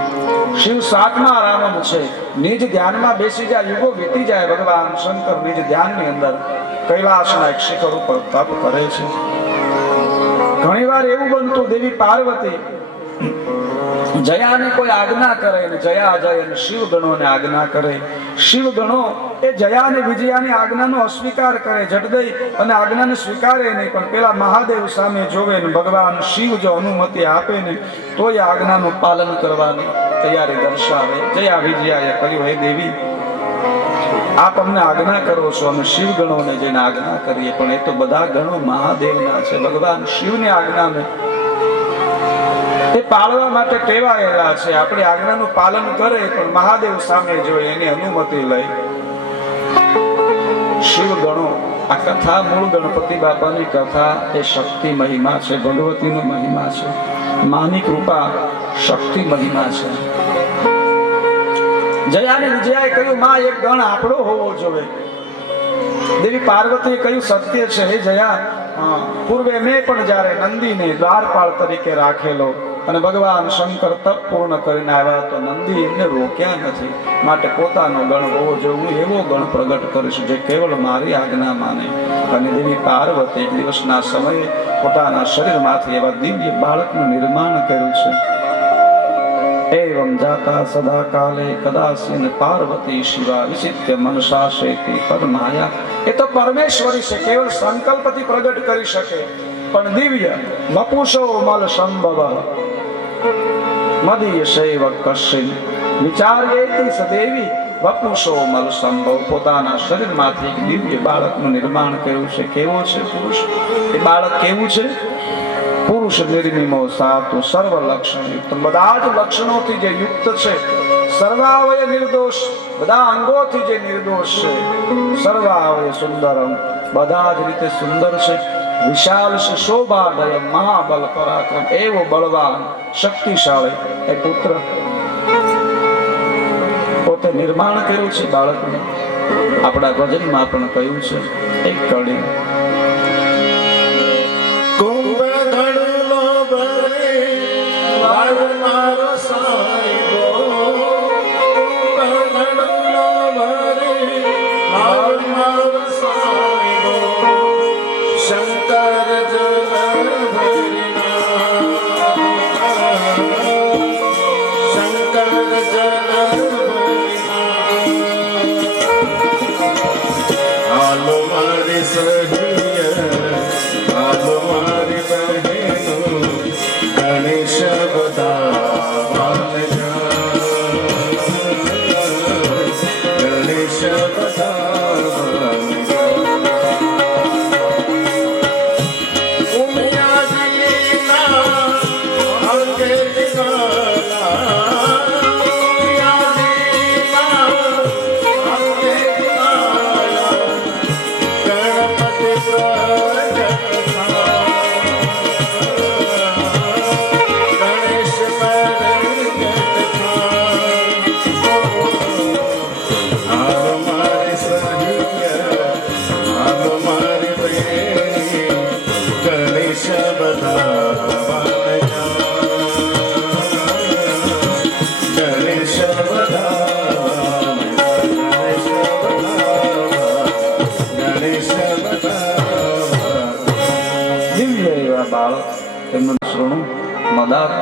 7મા આરામમાં છે, નિજ ધ્યાનમાં બેસી જાય, યુગો વીતી જાય, ભગવાન શંકર નિજ ધ્યાનની અંદર કૈલાસના એક શિખર ઉપર તપ કરે છે. ઘણીવાર એવું બનતું, દેવી પાર્વતી જયાને કોઈ આજ્ઞા કરે ને જયા જાય અને શિવ ગણોને આજ્ઞા કરે. શિવ ગણો એ જયા અને વિજયાની આજ્ઞાનો અસ્વીકાર કરે, જટદઈ અને આજ્ઞાને સ્વીકારે નહીં, પણ પેલા મહાદેવ સામે જોવે ને ભગવાન શિવ જો અનુમતિ આપે ને તો એ આજ્ઞાનું પાલન કરવાની તૈયારી દર્શાવે. જયા વિજયાએ કહ્યું, હે દેવી, આપ અમને આજ્ઞા કરો છો, અમે શિવ ગણોને જઈને આજ્ઞા કરીએ, પણ એ તો બધા ગણો મહાદેવના છે, ભગવાન શિવની આજ્ઞાને એ પાળવા માટે ટેવાયેલા છે. આપણી આજ્ઞાનું પાલન કરે પણ મહાદેવ સામે જોઈ એની અનુમતિ લઈ. શિવ ગણો, આ કથા મૂળ ગણપતિ બાપાની કથા એ શક્તિ મહિમા છે, ભગવતીનો મહિમા છે, માની કૃપા શક્તિ મહિમા છે. જયા ને વિજયાએ કહ્યું, માં એક ગણ આપણો હોવો જોઈએ. દેવી પાર્વતીએ કહ્યું, સત્ય છે હે જયા, પૂર્વે મેં પણ જ્યારે નંદીને દ્વારપાળ તરીકે રાખેલો અને ભગવાન શંકર તપ પૂર્ણ કરીને આવ્યા તો નંદી એમને રોક્યા નથી, માટે પોતાનો ગણ હોવો જોઈએ. હું એવો ગણ પ્રગટ કરીશ જે કેવળ મારી આજ્ઞા માને. અને દેવી પાર્વતી એક દિવસના સમયે પોતાના શરીરમાંથી એવા દિવ્ય બાળકનું નિર્માણ કર્યું છે. એવમ જાતા સદા કાલે કદાસિન પાર્વતી શિવા વિચિત્ય મનસા શેતિ પરમાયા. એ તો પરમેશ્વરી છે, કેવળ સંકલ્પથી પ્રગટ કરી શકે, પણ દિવ્ય વપુષો મલ સંભવ મદીય સેવક કશ્ચિન વિચાર્યેતિ સદેવી વપુષો મલ સંભવ. પોતાના શરીરમાંથી એક દિવ્ય બાળકનું નિર્માણ કર્યું છે. કેવો છે પુરુષ? એ બાળક કેવું છે? પુરુષ નિર્મિમો સાતુ સર્વ લક્ષણ યુક્ત, બધા જ લક્ષણોથી જે યુક્ત છે, સર્વાવય નિર્દોષ, બધા અંગોથી જે નિર્દોષ છે, સર્વાવય સુંદરમ, બધા જ રીતે સુંદર છે, વિશાલ છે, શોભાદય, મહાબલ પરાક્રમ, એવો બળવાન શક્તિશાળી એ પુત્ર પોતે નિર્માણ કર્યું છે બાળકને. આપણા ભજનમાં પણ કહ્યું છે એક કડી, મારો સાહેબો મારો સાહેબો શંકર જલ ભરના શંકર જલ ભરના હાલો મારી સહિય હાલો મારી બહેનો ગણેશ ગણપતિ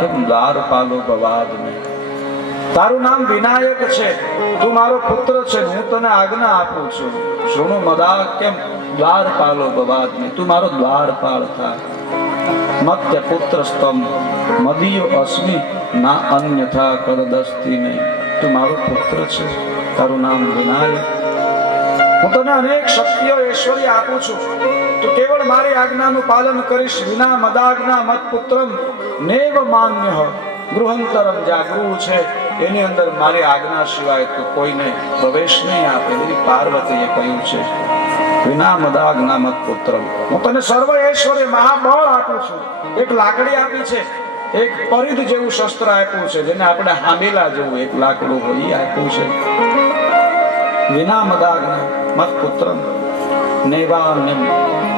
કેમ દ્વારપાલો ભવાદ મેં. તારું નામ વિનાયક છે, તું મારો પુત્ર છે, હું તને આજ્ઞા આપું છું. શૃણુ મદા કેમ દ્વારપાલો ભવાદ મેં, તું મારો દ્વારપાલ થા. મત્ય પુત્ર સ્તમ મદિયો અસ્મિ ના અન્યથા કરદસ્તી નહીં. તું મારો પુત્ર છે, તારું નામ વિનાયક. હું તને અનેક શક્તિઓ ઐશ્વર્ય આપું છું, તું કેવળ મારી આજ્ઞાનું પાલન કરીશ. વિના મદાજ્ઞા મત પુત્રમ નેવ માન્ય ગૃહંતરમ. જ્યાં ગૃહ છે એની અંદર મારી આજ્ઞા સિવાય તું કોઈને પ્રવેશ નહીં આપે. એવી પાર્વતીએ કહ્યું છે વિના મદાજ્ઞા મત પુત્રમ. હું તને સર્વ ઐશ્વર્ય મહાબળ આપું છું. એક લાકડી આપી છે, એક પરિધ જેવું શસ્ત્ર આપ્યું છે, જેને આપણે હામેલા જેવું એક લાકડું હોય એ આપ્યું છે. વિના મદાજ્ઞા મત પુત્રમ નૈવાન્યમ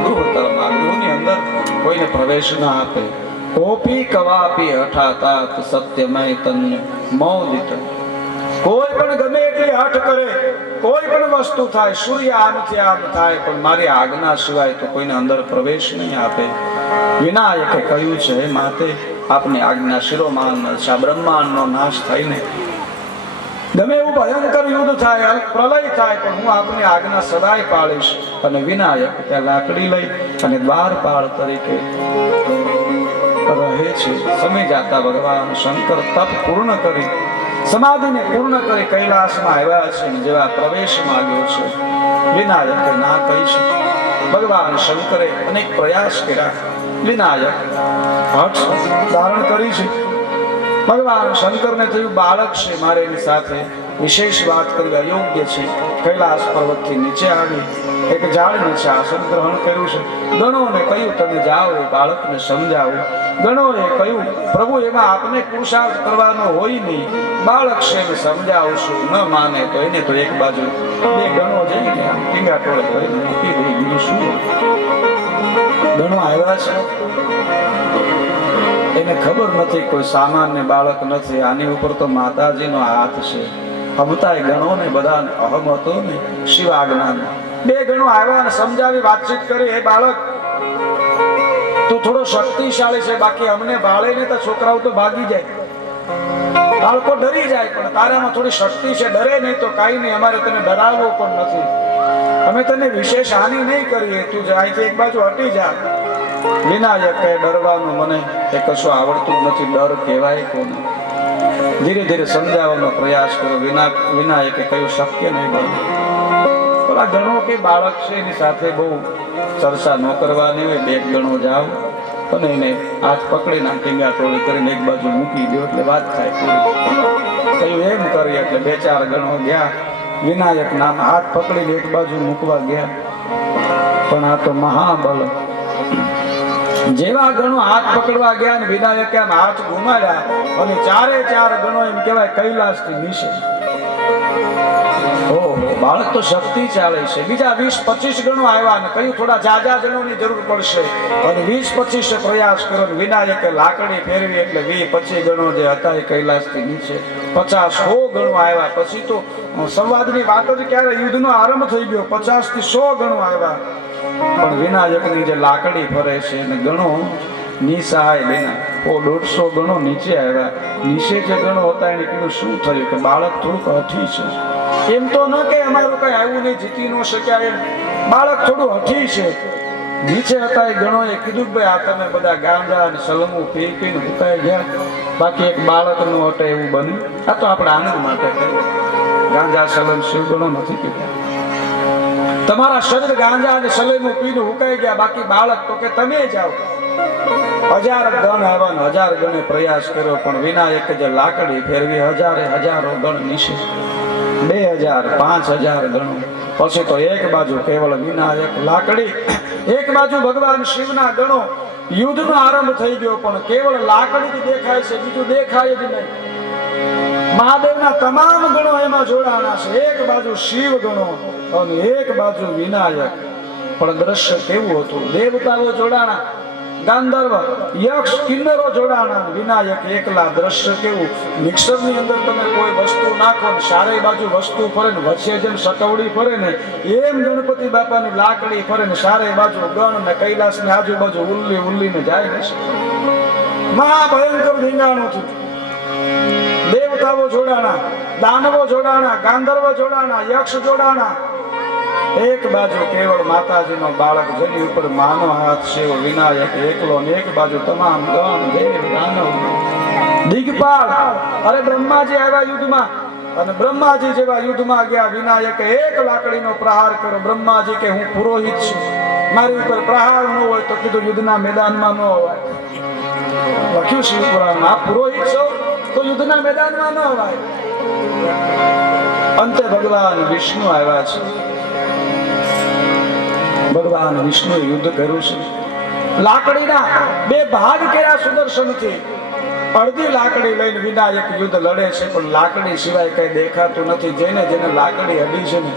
ગૃહતરમ. આ ગૃહની અંદર કોઈને પ્રવેશ ના આપે. કોપી કવાપી હઠાતાત સત્યમય તન્ય મોદિત. કોઈ પણ ગમે એટલી હઠ કરે, કોઈ પણ વસ્તુ થાય, સૂર્ય આમથી આમ થાય, પણ મારી આજ્ઞા સિવાય તો કોઈને અંદર પ્રવેશ નહીં આપે. વિનાયકે કહ્યું છે માતે આપની આજ્ઞા શિરોમાન છે. બ્રહ્માંડનો નાશ થઈને ગમે એવું ભયંકર યુદ્ધ થાય, પ્રલય થાય, પણ હું આપની આજ્ઞા સદાય પાળીશ. અને વિનાયક ત્યાં લાકડી લઈ અને દ્વારપાળ તરીકે રહે છે. સમય જાતા ભગવાન શંકર તપ પૂર્ણ કરી, સમાધિને પૂર્ણ કરી કૈલાસમાં આવ્યા છે. જેવા પ્રવેશ માંગ્યો છે, વિનાયકે ના કહી છે. ભગવાન શંકરે અનેક પ્રયાસ કર્યા. વિનાયક હઠ ધારણ કરી છે. ભગવાન શંકરને થયું બાળક છે, મારે એની સાથે વિશેષ વાત કરવી અયોગ્ય છે. કૈલાસ પર્વતથી નીચે આવી એક ઝાડ નીચે આસન ગ્રહણ કર્યું છે. ગણોને કહ્યું તમે જાઓ એ બાળકને સમજાવો. ગણોએ કહ્યું પ્રભુ એમાં આપને પુરુષાર્થ કરવાનો હોય નહીં, બાળક છે એને સમજાવશું. ન માને તો એને તો એક બાજુ બે ગણો જઈને આમ ટીંગા ટોળે કરીને મૂકી દઈ. બીજું શું? ગણો આવ્યા છે, એને ખબર નથી કોઈ સામાન્ય બાળક નથી, આની ઉપર તો માતાજીનો હાથ છે. હમતાય ગણો ને બધા અહમ હતો ને શિવાજ્ઞાન. બે ગણો આવ્યા અને સમજાવી વાતચીત કરી. હે બાળક, તું થોડો શક્તિશાળી છે, બાકી અમને બાળે ને તો છોકરાઓ તો ભાગી જાય, બાળકો ડરી જાય, પણ તારામાં થોડી શક્તિ છે. ડરે નહીં તો કાંઈ નહીં, અમારે તને ડરાવવો પણ નથી. અમે તને વિશેષ હાનિ નહીં કરીએ, તું અહીંથી એક બાજુ હટી જા. વિનાયક કહે ડરવાનું મને એ કશું આવડતું જ નથી, ડર કહેવાય કોને. ધીરે ધીરે સમજાવવાનો પ્રયાસ કર્યો. વિનાયકે કહ્યું શક્ય નહીં બને. થોડા ગણો કે બાળક છે એની સાથે બહુ ચર્ચા ન કરવાની હોય. બે ગણો જાઓ અને એને હાથ પકડીને ટીંગા ટોળી કરીને એક બાજુ મૂકી દો એટલે વાત થાય પૂરી. કહ્યું એમ કરી એટલે બે ચાર ગણો ગયા. વિનાયક નામ હાથ પકડીને એક બાજુ મૂકવા ગયા, પણ આ તો મહાબળ. જેવા ગણો હાથ પકડવા ગયા અને વિનાયકે આમ હાથ ઘુમાડ્યા અને ચારે ચાર ગણો એમ કહેવાય કૈલાસથી નીચે. ઓહો, બાળક તો શક્તિશાળી છે. બીજા 20-25 ગણો આવ્યા અને કહ્યું થોડા જાજા જણોની જરૂર પડશે. અને 20-25 પ્રયાસ કર્યો. વિનાયકે લાકડી ફેરવી એટલે 20-25 ગણો જે હતા એ કૈલાસથી નીચે 50-100 ગણો આવ્યા. પછી તો સંવાદની વાત જ ક્યારે યુદ્ધનો આરંભ થઈ ગયો. 50 થી 100 ગણો આવ્યા. પણ વિનાયકની જે લાકડી ફરે છે અને ગણો નિસહાય બેના 150 ગણો નીચે આવ્યા. નીચે જે ગણો હતા એને કીધું શું થયું કે બાળક થોડુંક હઠી છે. એમ તો ન કે અમારું કઈ આવ્યું નહીં, જીતી ન શક્યા, એમ બાળક થોડું હઠી છે. નીચે હતા એ ગણોએ કીધું કે ભાઈ આ તમે બધા ગાંજા અને સલમું પી પીને ભૂકાઈ ગયા, બાકી એક બાળકનું હટે એવું બન્યું. આ તો આપણે આનંદ માટે કર્યું. ગાંજા સલમ શિવ ગણો નથી કીધા. તમારા શરીર ગાંજા અને સલમું પીને હુકાઈ ગયા, બાકી બાળક તો કે તમે જાઓ. 1000 ગણ આવ્યા ને 1000 ગણે પ્રયાસ કર્યો, પણ વિનાયક જે લાકડી ફેરવી હજારો ગણ નીચે 2000 5000 ગણો. પછી તો એક બાજુ કેવળ વિનાયક લાકડી, એક બાજુ ભગવાન શિવના ગણો. યુદ્ધનો આરંભ થઈ ગયો, પણ કેવળ લાકડી જ દેખાય છે, બીજું દેખાય જ નહીં. મહાદેવના તમામ ગણો એમાં જોડાણા છે. એક બાજુ શિવ ગણો અને એક બાજુ વિનાયક. પણ દ્રશ્ય કેવું હતું? દેવતાઓ જોડાણા, ગાંધર્વ યક્ષ કિન્નરો જોડાણા, વિનાયક એકલા. દ્રશ્ય કેવું? મિક્સરની અંદર તમે કોઈ વસ્તુ નાખો ને ચારે બાજુ વસ્તુ ફરે ને વચ્ચે જેમ સકવડી ફરે ને એમ ગણપતિ બાપાની લાકડી ફરે ને ચારે બાજુ ગણ ને કૈલાસ ની આજુબાજુ ઉલ્લી ને જાય ને. મહાભયંકર ધીંગાણું થયું. દેવતાઓ જોડાણા, દાનવો જોડાણા, ગાંધર્વ જોડાણા, યક્ષ જોડાણા. એક બાજુ કેવળ માતાજીનો બાળક, જેની ઉપર માનો હાથ શિવ વિનાયક એકલો, ને એક બાજુ તમામ ગણ દેવ દાનવ દિગ્પાલ. અરે બ્રહ્માજી આવ્યા યુદ્ધમાં, અને બ્રહ્માજી જેવા યુદ્ધમાં ગયા. વિનાયકે એક લાકડીનો પ્રહાર કર્યો. બ્રહ્માજી કે હું પુરોહિત છું, મારી ઉપર પ્રહાર ન હોય તો કીધું યુદ્ધના મેદાનમાં ન અવાય. લખ્યું શિવ પુરાણમાં, આપ પુરોહિત છો તો યુદ્ધના મેદાનમાં ન અવાય. અંતે ભગવાન વિષ્ણુ આવ્યા છે. ભગવાન વિષ્ણુએ યુદ્ધ કર્યું છે. લાકડીના બે ભાગ કર્યા સુદર્શનથી. અડધી લાકડી લઈને વિનાયક યુદ્ધ લડે છે, પણ લાકડી સિવાય કઈ દેખાતું નથી. જેને જેને લાકડી અડી છે ને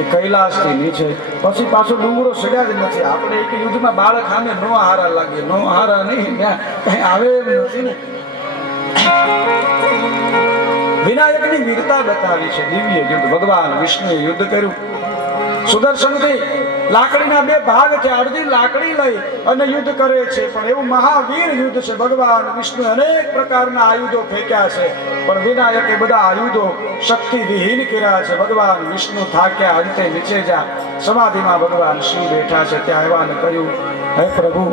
એ કૈલાસથી નીચે, પછી પાછો ડુંગરો સડ્યા જ નથી. આપણે એક યુદ્ધમાં બાળક સામે નો હારા લાગે, નો હારા નહીં, કઈ આવે એમ નથી ને. વિનાયકની વીરતા બતાવી છે. દિવ્ય યુદ્ધ ભગવાન વિષ્ણુએ યુદ્ધ કર્યું સુદર્શનથી. લાકડીના બે ભાગ છે, અડધી લાકડી લઈ અને યુદ્ધ કરે છે. પણ એવું મહાવીર યુદ્ધ છે. ભગવાન વિષ્ણુ અનેક પ્રકારના આયુધો ફેંક્યા છે, પણ વિનાયકે બધા આયુધો શક્તિ વિહીન કર્યા છે. ભગવાન વિષ્ણુ થાક્યા, અંતે નીચે જા સમાધિમાં ભગવાન શિવ બેઠા છે. ત્યાં આવ્યા અને કહ્યું, હે પ્રભુ,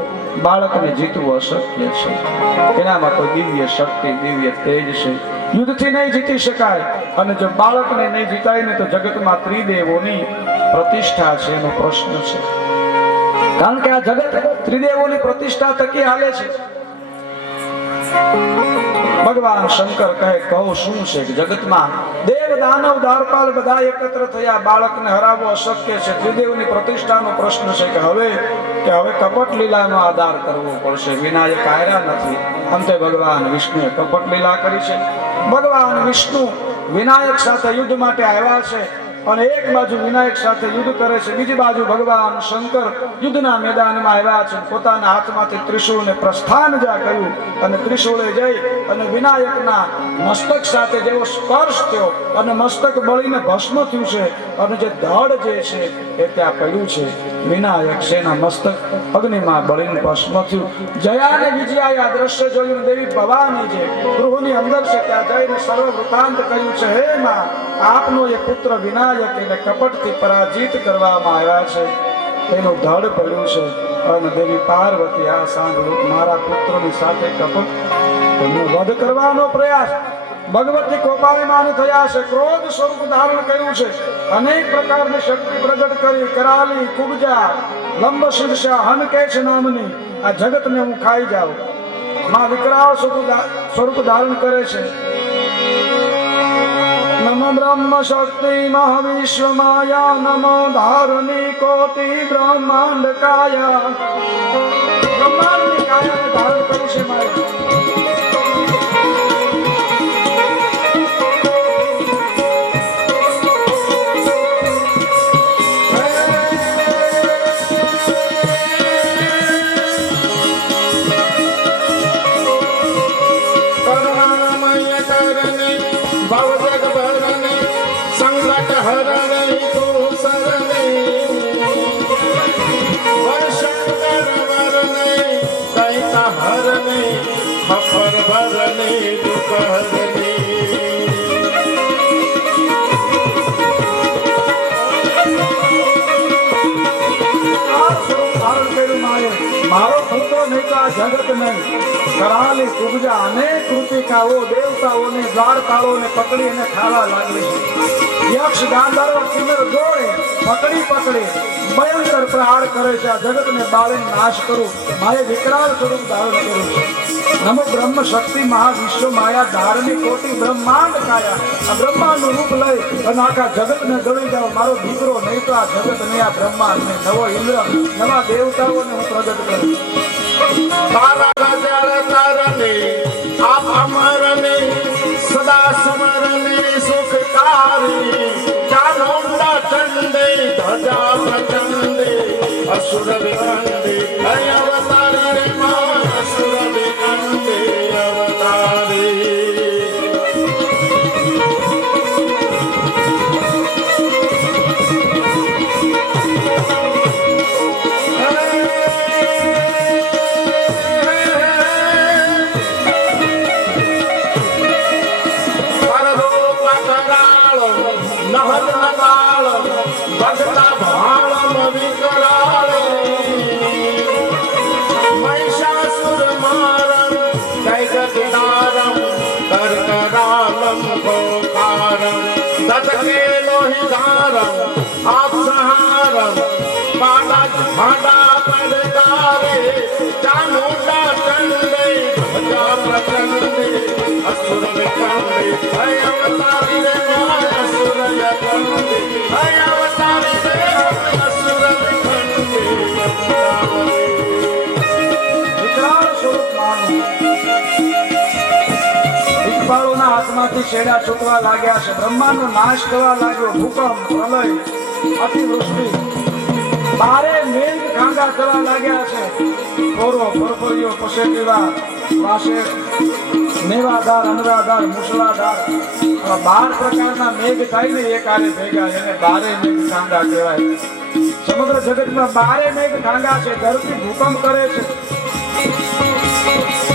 બાળકને જીતવું અશક્ય છે. એનામાં કોઈ દિવ્ય શક્તિ, દિવ્ય તેજ છે. યુદ્ધથી નહીં જીતી શકાય. અને જો બાળકને નહીં જીતાય ને તો જગતમાં ત્રિદેવોની પ્રતિષ્ઠા છે એનો પ્રશ્ન છે. કારણ કે આ જગત ત્રિદેવોની પ્રતિષ્ઠા થકી હાલે છે. ભગવાન શંકર કહે, કહો શું છે કે જગતમાં દેવ દાનવ દ્વારપાલ બધા એકત્ર થયા, બાળકને હરાવવો અશક્ય છે. ત્રિદેવની પ્રતિષ્ઠાનો પ્રશ્ન છે કે હવે કપટ લીલાનો આધાર કરવો પડશે. વિનાયક આર્યા નથી. અંતે ભગવાન વિષ્ણુએ કપટ લીલા કરી છે. ભગવાન વિષ્ણુ વિનાયક સાથે યુદ્ધ માટે આવ્યા છે, અને એક બાજુ વિનાયક સાથે યુદ્ધ કરે છે, બીજી બાજુ ભગવાન શંકર યુદ્ધના મેદાનમાં આવ્યા છે. પોતાના હાથમાંથી ત્રિશૂળને પ્રસ્થાન જા કર્યું, અને ત્રિશૂળે જઈ અને વિનાયકના મસ્તક સાથે જેવો સ્પર્શ થયો અને મસ્તક બળીને ભસ્મ થયું છે, અને જે ધડ જે છે એ ત્યાં પડ્યું છે. વિનાયક છે એના મસ્તક અગ્નિમાં બળીને ભસ્મ થયું. જયા અને વિજયાએ આ દ્રશ્ય જોયું. દેવી ભવાની જે ગૃહની અંદર છે ત્યાં જઈને સર્વ વૃતાંત કહ્યું છે, હે માં, આપનો એ પુત્ર વિનાયક એને કપટથી પરાજિત કરવામાં આવ્યા છે, એનું ધડ પડ્યું છે. અને દેવી પાર્વતી આ સાંભળ્યું, મારા પુત્રની સાથે કપટ, એમનો વધ કરવાનો પ્રયાસ. ભગવતી કોપાયમાન થયા છે, ક્રોધ સ્વરૂપ ધારણ કર્યું છે. અનેક પ્રકારની શક્તિ પ્રગટ કરી, કરાલી, કુબજા, લંબ શીર્ષા, હનકેશ નામની આ જગતને હું ખાઈ જાઉં. માં વિકરાળ સ્વરૂપ ધારણ કરે છે. નમ બ્રહ્મ શક્તિ મહાવિશ્વ માયા, નમ ધારણી કોટિ બ્રહ્માંડ કાયા. બ્રહ્માંડની કાયાને ધારણ કરી છે મારે. મારો પુત્ર નહીં તો આ જગત નહીં. કરાલી, કુબજા, અનેક કૃતિકાઓ દેવતાઓને દ્વારપાળોને પકડી અને ખાવા લાગી છે. યક્ષ, ગાંધર્વ, કિન્નર જોડે પકડી ભયંકર પ્રહાર કરે છે. આ જગતને બાળીને નાશ કરું, મારે વિકરાળ સ્વરૂપ ધારણ કર્યું છે. નમો બ્રહ્મ શક્તિ મહાવિશ્વ માયા, ધારની કોટી બ્રહ્માંડ કાયા. આ બ્રહ્માંડનું રૂપ લઈ અને આખા જગતને ગળી જાઓ. મારો દીકરો નહીં તો આ જગત નહીં, આ બ્રહ્માંડ નહીં. નવો ઇન્દ્ર, નવા દેવતાઓને હું પ્રગટ કરું. તારા રાજા તારને આપ અમરને સદા સમરને સુખકારી. ચાનોંડા ચંડે ધજા પ્રચંડે અસુર વિખંડે અવતારે રે માં. અસુર વિખંડે અવતારે. करकरालम गोकारम ददके लोहिधारम आपसहारम पाड़ा भाड़ा पड़कारे चामुंडा चंडे ध्वजा प्रचंडे असुर विकंडे हय अवतारी रे असुर यकंडे हय अवतारी रे असुर विकंडे વિકરાળ સ્વરૂપ માનું દિગ્પાળોના હાથમાંથી છેડા છૂટવા લાગ્યા છે, બ્રહ્માંડનો નાશ કરવા લાગ્યો, ભૂકંપ, પ્રલય, અતિવૃષ્ટિ, બારે મેઘ ખાંગા થવા લાગ્યા છે, કોરો, પરપરીઓ, પસેટીવા, વાસેટ, મેવાદાર, અનરાધાર, મુસળાધાર, આવા 12 પ્રકારના મેઘ થાય ને એક આરે ભેગા, એને બારે મેઘ ખાંગા કહેવાય. સમગ્ર જગતમાં બારે મેઘ ખાંગા છે, ધરતી ભૂકંપ કરે છે,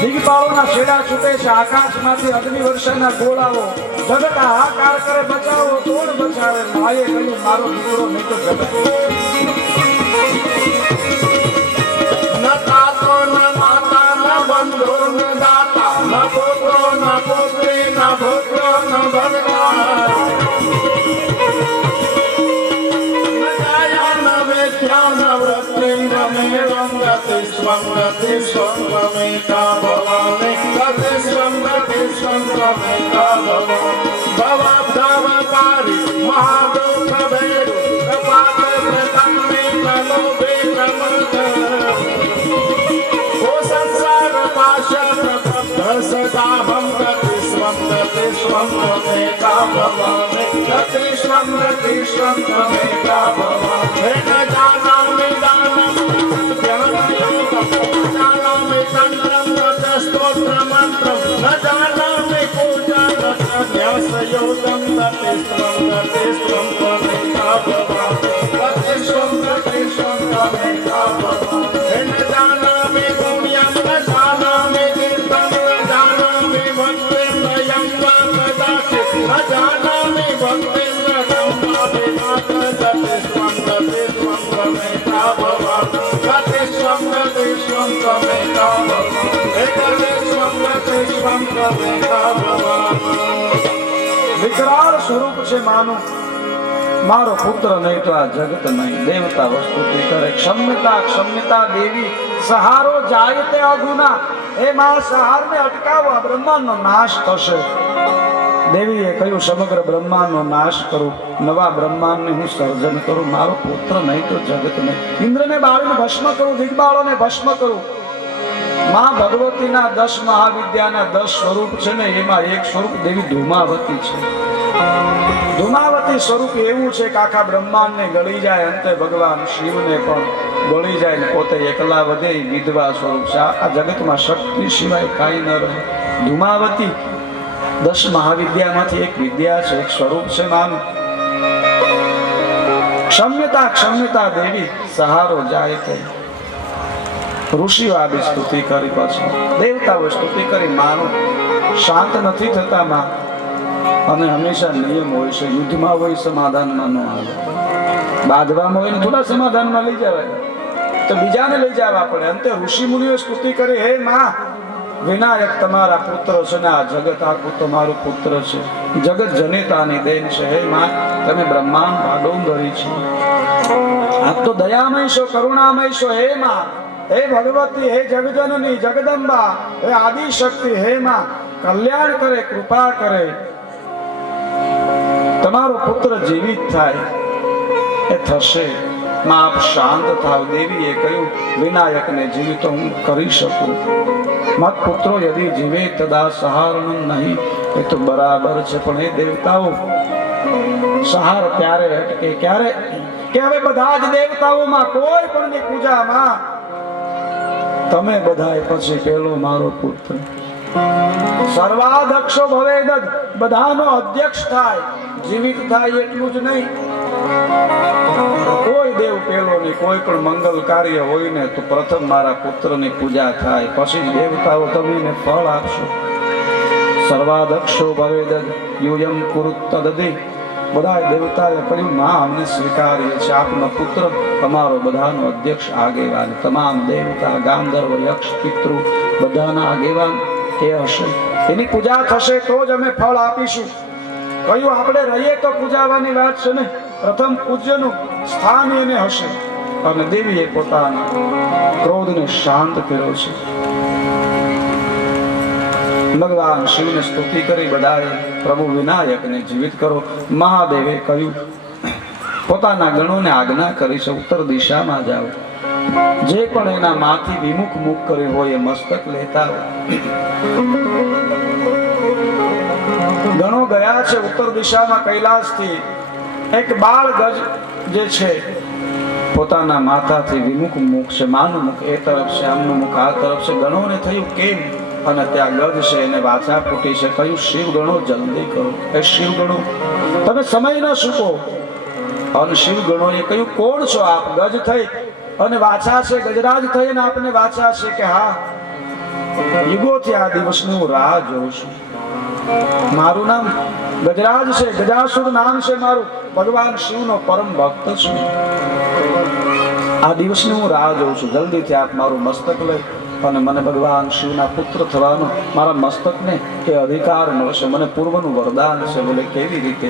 દિગ્પાળોના છેડા છૂટે છે, આકાશમાંથી અગ્નિ વર્ષાના ગોળાઓ, જગત હાહાકાર કરે, બચાવો, કોણ બચાવે? માએ કહ્યું મારો દીકરો નહીં તો જગત. न तातो न माता न बंधु न दाता न पुत्रो न पुत्री न पुत्रो न भगवान न काया न वेद्या न वृत्तिंगमेवं गति स्वंगमेका भवामि गति स्वंगमेका भवामि भवाब्धावतारि महादुःख भेदु कपात प्रतन्मे कलोभे प्रमद सदा हम गति स्वंगमेका भवामि गति स्वंगमेका भवामि न जानामि दानं ज्ञानयोगं न जानामि तन्त्रं न च स्तोत्रमन्त्रं न जानामि पूजा न च न्यासयोगं गति स्वंगमेका भवामि गति स्वंगमेका भवामि न जानामि पुण्यं न जानामि न जानामि भक्तिं न संभाविनाथ गति स्वंगमेका भवामि गति स्वंगमेका भवामि गति स्वंगमेका भवामि. વિકરાળ સ્વરૂપ છે માનું, મારો પુત્ર નહીં તો આ જગત નહીં. દેવતા વસ્તુતિ કરે, ક્ષમ્યતા ક્ષમ્યતા દેવી, સહારો જાય તે અગુના. એ માં સહારને અટકાવો, આ બ્રહ્માંડનો નાશ થશે. દેવીએ કહ્યું સમગ્ર બ્રહ્માંડનો નાશ કરું, નવા બ્રહ્માંડને હું સર્જન કરું, મારો પુત્ર નહીં તો જગત નહીં. ઇન્દ્રને બાળીને ભસ્મ કરું, દિગ્બાળોને ભસ્મ કરું. માં ભગવતીના 10 મહાવિદ્યાના 10 સ્વરૂપ છે ને, એમાં એક સ્વરૂપ દેવી ધૂમાવતી છે. ધૂમાવતી સ્વરૂપ એવું છે કે આખા બ્રહ્માંડને ગળી જાય, અંતે ભગવાન શિવને પણ ગળી જાય ને પોતે એકલા વધે. વિધવા સ્વરૂપ છે. આ જગતમાં શક્તિ સિવાય કાંઈ ન રહે. ધૂમાવતી 10 મહાવિદ્યામાંથી એક વિદ્યા છે, એક સ્વરૂપ છે માનું. ક્ષમ્યતા ક્ષમ્યતા દેવી, સહારો જાય તે. ઋષિઓ આ બી સ્તુતિ કરી, પછી દેવતાઓ સ્તુતિ કરી. માનું શાંત નથી થતા માં, અને હંમેશા નિયમ હોય છે. યુદ્ધમાં હોય સમાધાનમાં ન આવે, બાંધવામાં હોય ને થોડા સમાધાનમાં લઈ જવાય તો બીજાને લઈ જવા પડે. અંતે ઋષિ મુનિઓ સ્તુતિ કરી, હે માં વિનાયક તમારા પુત્ર છે ને આ જગત આખું તમારું પુત્ર છે, જગત જનિતાની દેન છે. હે માં તમે બ્રહ્માંડ ભાડોંગરી છે, આપ તો દયામય છો, કરુણામય છો. હે માં, હે ભગવતી, હે જગજનની, જગદંબા, હે આદિ શક્તિ, હે માં કલ્યાણ કરે, કૃપા કરે, તમારો પુત્ર જીવિત થાય. એ થશે માં, આપ શાંત થાવ. દેવીએ કહ્યું વિનાયકને જીવિત હું કરી શકું. મત પુત્રો યદિ જીવે તદા સહારણ નહીં. એ તો બરાબર છે, પણ એ દેવતાઓ સહાર ત્યારે અટકે, ક્યારે કે હવે બધા જ દેવતાઓમાં કોઈ પણ ની પૂજામાં તમે બધાય પછી પેલો મારો પુત્ર. સર્વાધક્ષો ભવેદ, બધાનો અધ્યક્ષ થાય, જીવિત થાય એટલું જ નહીં. કોઈ દેવ પેલો નહીં. કોઈ પણ મંગલ કાર્ય હોય ને તો પ્રથમ મારા પુત્રની પૂજા થાય, પછી દેવતાઓ તમને ફળ આપશો. સર્વાધક્ષો ભવેદ યુયમ કુરુત્તદધિ. બધા દેવતાએ કહ્યું માં અમને સ્વીકારીએ છે, આપનો પુત્ર તમારો બધાનો અધ્યક્ષ આગેવાન. તમામ દેવતા, ગાંધર્વ, યક્ષ, પિતૃ બધાના આગેવાન એ હશે. એની પૂજા થશે તો જ અમે ફળ આપીશું. કહ્યું આપણે રહીએ તો પૂજાવાની વાત છે ને, પ્રથમ પૂજ્યનું સ્થાન એને હશે. અને દેવીએ પોતાના ક્રોધને શાંત કર્યો છે. ભગવાન શિવને સ્તુતિ કરી બધાએ પ્રભુ વિનાયકને જીવિત કરો. મહાદેવે કહ્યું, પોતાના ગણોને આજ્ઞા કરી છે, ઉત્તર દિશામાં જાઓ. જે પણ એના માથી વિમુખ મુખ કર્યું હોય એ મસ્તક લેતા હોય. ગણો ગયા છે ઉત્તર દિશામાં કૈલાસથી. એક બાળ ગજ જે છે પોતાના માથાથી વિમુખ મુખ છે, માનું મુખ એ તરફ છે, આમનું મુખ આ તરફ છે. ગણોને થયું કેમ? અને ત્યાં ગજ છે એને વાચા ફૂટી છે. કહ્યું, શિવ ગણો જલ્દી કરો. એ શિવ ગણો તમે સમય ન ચૂકો. અને શિવ ગણોએ કહ્યું, કોણ છો આપ? ગજ થઈ અને વાચા છે, ગજરાજ થઈ અને આપને વાચા છે કે હા, યુગોથી આ દિવસની હું રાહ જોઉં છું. મારું નામ ગજરાજ છે, ગજાસુર નામ છે મારું. ભગવાન શિવનો પરમ ભક્ત છું. આ દિવસની હું રાહ જોઉં છું. જલ્દીથી આપ મારું મસ્તક લઈ અને મને ભગવાન શિવના પુત્ર થવાનો મારા મસ્તકને એ અધિકાર મળશે. મને પૂર્વનું વરદાન છે. બોલે કેવી રીતે?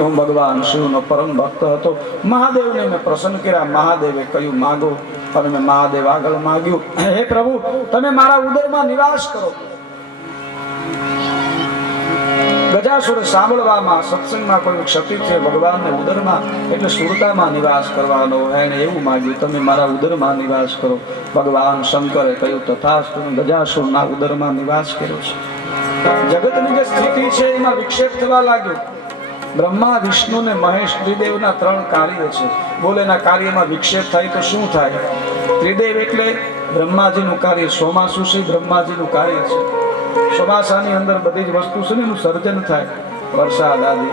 હું ભગવાન શિવનો પરમ ભક્ત હતો. મહાદેવને મેં પ્રસન્ન કર્યા. મહાદેવે કહ્યું, માગો. અને મેં મહાદેવ આગળ માગ્યું, હે પ્રભુ, તમે મારા ઉદરમાં નિવાસ કરો. ગજાસુરે સાંભળવામાં સત્સંગમાં કોઈ ક્ષતિ છે ભગવાનને ઉદરમાં એટલે સુરતામાં નિવાસ કરવાનો. એને એવું માગ્યું, તમે મારા ઉદરમાં નિવાસ કરો. ભગવાન શંકરે કહ્યું, તથાસ્તુ. ગજાસુરના ઉદરમાં નિવાસ કર્યો છે. જગતની જે સ્થિતિ છે એમાં વિક્ષેપ થવા લાગ્યો. બ્રહ્મા, વિષ્ણુ ને મહેશ ત્રિદેવના 3 કાર્ય છે. બોલેના કાર્યમાં વિક્ષેપ થાય તો શું થાય? ત્રિદેવ એટલે બ્રહ્માજીનું કાર્ય ચોમાસું છે, બ્રહ્માજીનું કાર્ય છે. ચોમાસાની અંદર બધી જ વસ્તુ છે ને એનું સર્જન થાય, વરસાદ આદિ.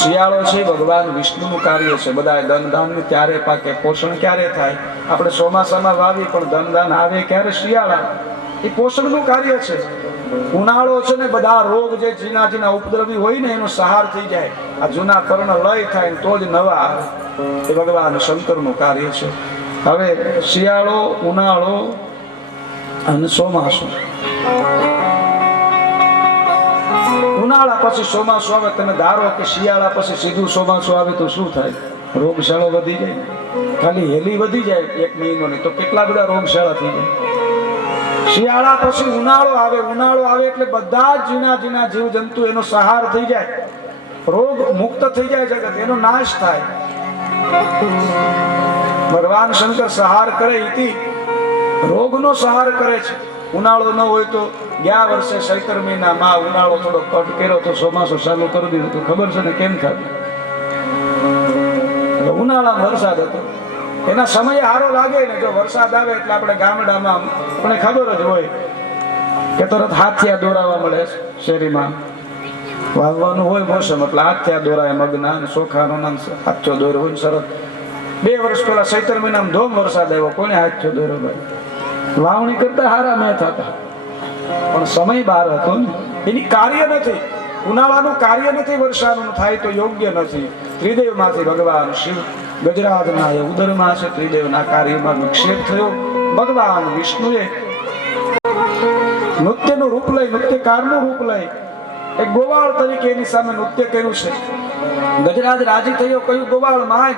શિયાળો છે ભગવાન વિષ્ણુનું કાર્ય છે. બધા ધન દાન ક્યારે પાકે, પોષણ ક્યારે થાય? આપણે ચોમાસામાં વાવી પણ ધન દાન આવે ક્યારે? શિયાળા. એ પોષણનું કાર્ય છે. ઉનાળો છે ને બધા રોગ જે જીના જીના ઉપદ્રવી હોય ને એનો સહાર થઈ જાય. આ જૂના પર્ણ લય થાય તો જ નવા આવે. એ ભગવાન શંકરનું કાર્ય છે. હવે શિયાળો, ઉનાળો અને ચોમાસું. ઉનાળા પછી ચોમાસું આવે. તમે ધારો કે શિયાળા પછી સીધું ચોમાસું આવે તો શું થાય? રોગશાળો વધી જાય. ખાલી હેલી વધી જાય 1 મહિનો ની તો કેટલા બધા રોગશાળા થઈ જાય. શિયાળા પછી ઉનાળો આવે. ઉનાળો આવે એટલે બધા જ જીના જીના જીવ જંતુ એનો સહાર થઈ જાય. રોગ મુક્ત થઈ જાય જગત, એનો નાશ થાય. ભગવાન શંકર સહાર કરે ઇતિ રોગનો સહાર કરે છે. ઉનાળો ન હોય તો ગયા વર્ષે ચૈત્ર મહિનામાં ઉનાળો થોડો કટ કર્યો તો ચોમાસું ચાલુ કરી દીધું તો ખબર છે ને કેમ થતું? ઉનાળામાં વરસાદ હતો. એના સમયે સારો લાગે ને. જો વરસાદ આવે એટલે આપણે ગામડામાં આપણે ખબર જ હોય કે તરત હાથિયા દોરાવા મળે શેરીમાં. વાવવાનું હોય મોસમ એટલે હાથિયા દોરાય. મગના અને ચોખાનો નામ હાથો દોર્યો હોય સરસ. 2 વર્ષ પહેલા ચૈત્ર મહિનામાં ધોમ વરસાદ આવ્યો. કોને હાથો દોર્યો ભાઈ? વાવણી કરતા હારા મેં થતા પણ સમય બહાર હતો ને. એની કાર્ય નથી. ઉનાળાનું કાર્ય નથી. વર્ષાનું થાય તો યોગ્ય નથી. ત્રિદેવમાંથી ભગવાન શિવ ગજરાજના એ ઉદરમાં છે. ત્રિદેવના કાર્યમાં વિક્ષેપ થયો. ભગવાન વિષ્ણુએ નૃત્યનું રૂપ લઈ, નૃત્યકારનું રૂપ લઈ એક ગોવાળ તરીકે એની સામે નૃત્ય કર્યું છે. ગજરાજ રાજી થયો, કહ્યું ગોવાળ માગ.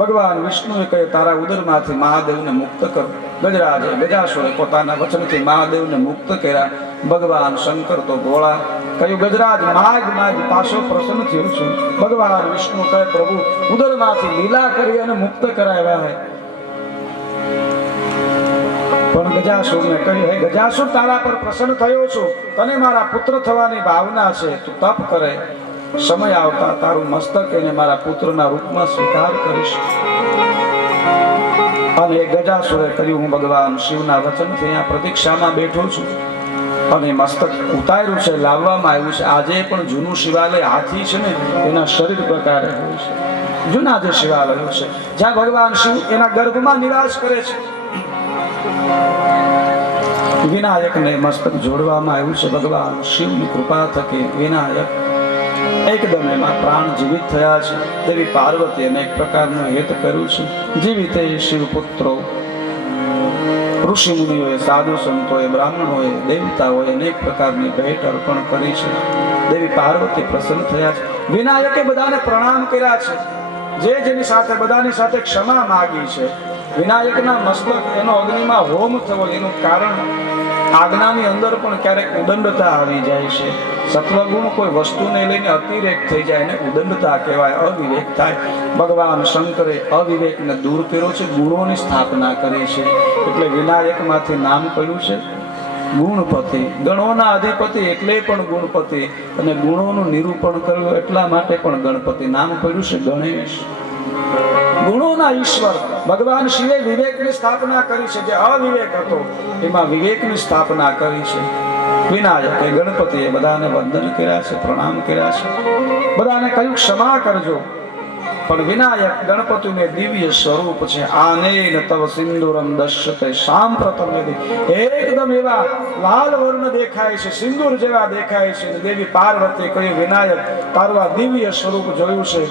ભગવાન વિષ્ણુએ કહ્યું, તારા ઉદરમાંથી મહાદેવને મુક્ત કર. ગજરાજે ગજાસુરે પોતાના વચનથી મહાદેવને મુક્ત કર્યા. ભગવાન શંકર તો ગોળા. કહ્યું, ગજરાજ માગ માગ, પાછો પ્રસન્ન થયો છું. ભગવાન વિષ્ણુ કહે, પ્રભુ ઉદરમાંથી લીલા કરી અને મુક્ત કરાવ્યા હે. પણ ગજાસુરને કહ્યું, હે ગજાસુર, તારા પર પ્રસન્ન થયો છું. તને મારા પુત્ર થવાની ભાવના છે. તું તપ કરે. સમય આવતા તારું મસ્તક એને મારા પુત્રના રૂપમાં સ્વીકાર કરીશ. અને ગજાસુરે કહ્યું, હું ભગવાન શિવના વચનથી અહીંયા પ્રતીક્ષામાં બેઠો છું અને મસ્તક ઉતાર્યું છે, લાવવામાં આવ્યું છે. આજે પણ જૂનું શિવાલય હાથી છે ને એના શરીર પ્રકારે હોય છે. જૂના જે શિવાલયો છે જ્યાં ભગવાન શિવ એના ગર્ભમાં નિવાસ કરે છે. વિનાયકને મસ્તક જોડવામાં આવ્યું છે. ભગવાન શિવની કૃપા થકી વિનાયક એકદમ એમાં પ્રાણ જીવિત થયા છે. દેવી પાર્વતી અનેક પ્રકારનું હેત કર્યું છે. જીવિતે શિવ પુત્રો ઋષિ મુનિઓએ, સાધુ સંતોએ, બ્રાહ્મણોએ, દેવતાઓએ અનેક પ્રકારની ભેટ અર્પણ કરી છે. દેવી પાર્વતી પ્રસન્ન થયા છે. વિનાયકે બધાને પ્રણામ કર્યા છે. જેની સાથે બધાની સાથે ક્ષમા માગી છે. વિનાયકના મસ્તક એનો અગ્નિમાં હોમ થવો એનું કારણ આજ્ઞાની અંદર પણ ક્યારેક ઉદંડતા આવી જાય છે. સત્વગુણ કોઈ વસ્તુને લઈને અતિરેક થઈ જાય એને ઉદંડતા કહેવાય, અવિવેક થાય. ભગવાન શંકરે અવિવેકને દૂર કર્યો છે, ગુણોની સ્થાપના કરી છે. એટલે વિનાયકમાંથી નામ પડ્યું છે ગુણપતિ. ગણોના અધિપતિ એટલે પણ ગુણપતિ, અને ગુણોનું નિરૂપણ કર્યું એટલા માટે પણ ગણપતિ નામ પડ્યું છે ગણેશ. ગુણોના ઈશ્વર ભગવાન શિવે વિવેકની સ્થાપના કરી છે. જે અવિવેક હતો એમાં વિવેકની સ્થાપના કરી છે. વિનાયકે ગણપતિએ બધાને વંદન કર્યા છે, પ્રણામ કર્યા છે, બધાને કહ્યું ક્ષમા કરજો. પણ વિનાયક ગણપતિને દિવ્ય સ્વરૂપ છે. આનેન તવ સિંદૂરમ દશ્યતે સાંપ્રતમ યદિ. એકદમ એવા લાલ વર્ણ દેખાય છે, સિંદૂર જેવા દેખાય છે. દેવી પાર્વતી કહ્યું વિનાયક તારું આ દિવ્ય સ્વરૂપ જોયું છે,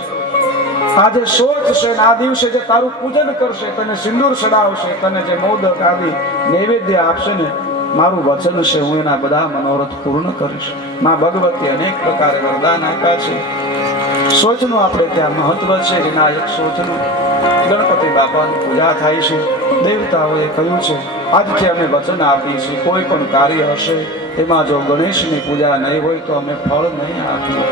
આજે શોચ છે ને આ દિવસે જે તારું પૂજન કરશે, તને સિંદૂર ચડાવશે, તને જે મોદક આદિ નૈવેદ્ય આપશે ને, મારું વચન છે હું એના બધા મનોરથ પૂર્ણ કરીશ. માં ભગવતી અનેક પ્રકારે વરદાન આપ્યા છે. શોચનું આપણે ત્યાં મહત્વ છે. વિનાયક શોચનું ગણપતિ બાપાની પૂજા થાય છે. દેવતાઓએ કહ્યું છે આજથી અમે વચન આપીએ છીએ કોઈ પણ કાર્ય હશે એમાં જો ગણેશની પૂજા નહીં હોય તો અમે ફળ નહીં આપીએ.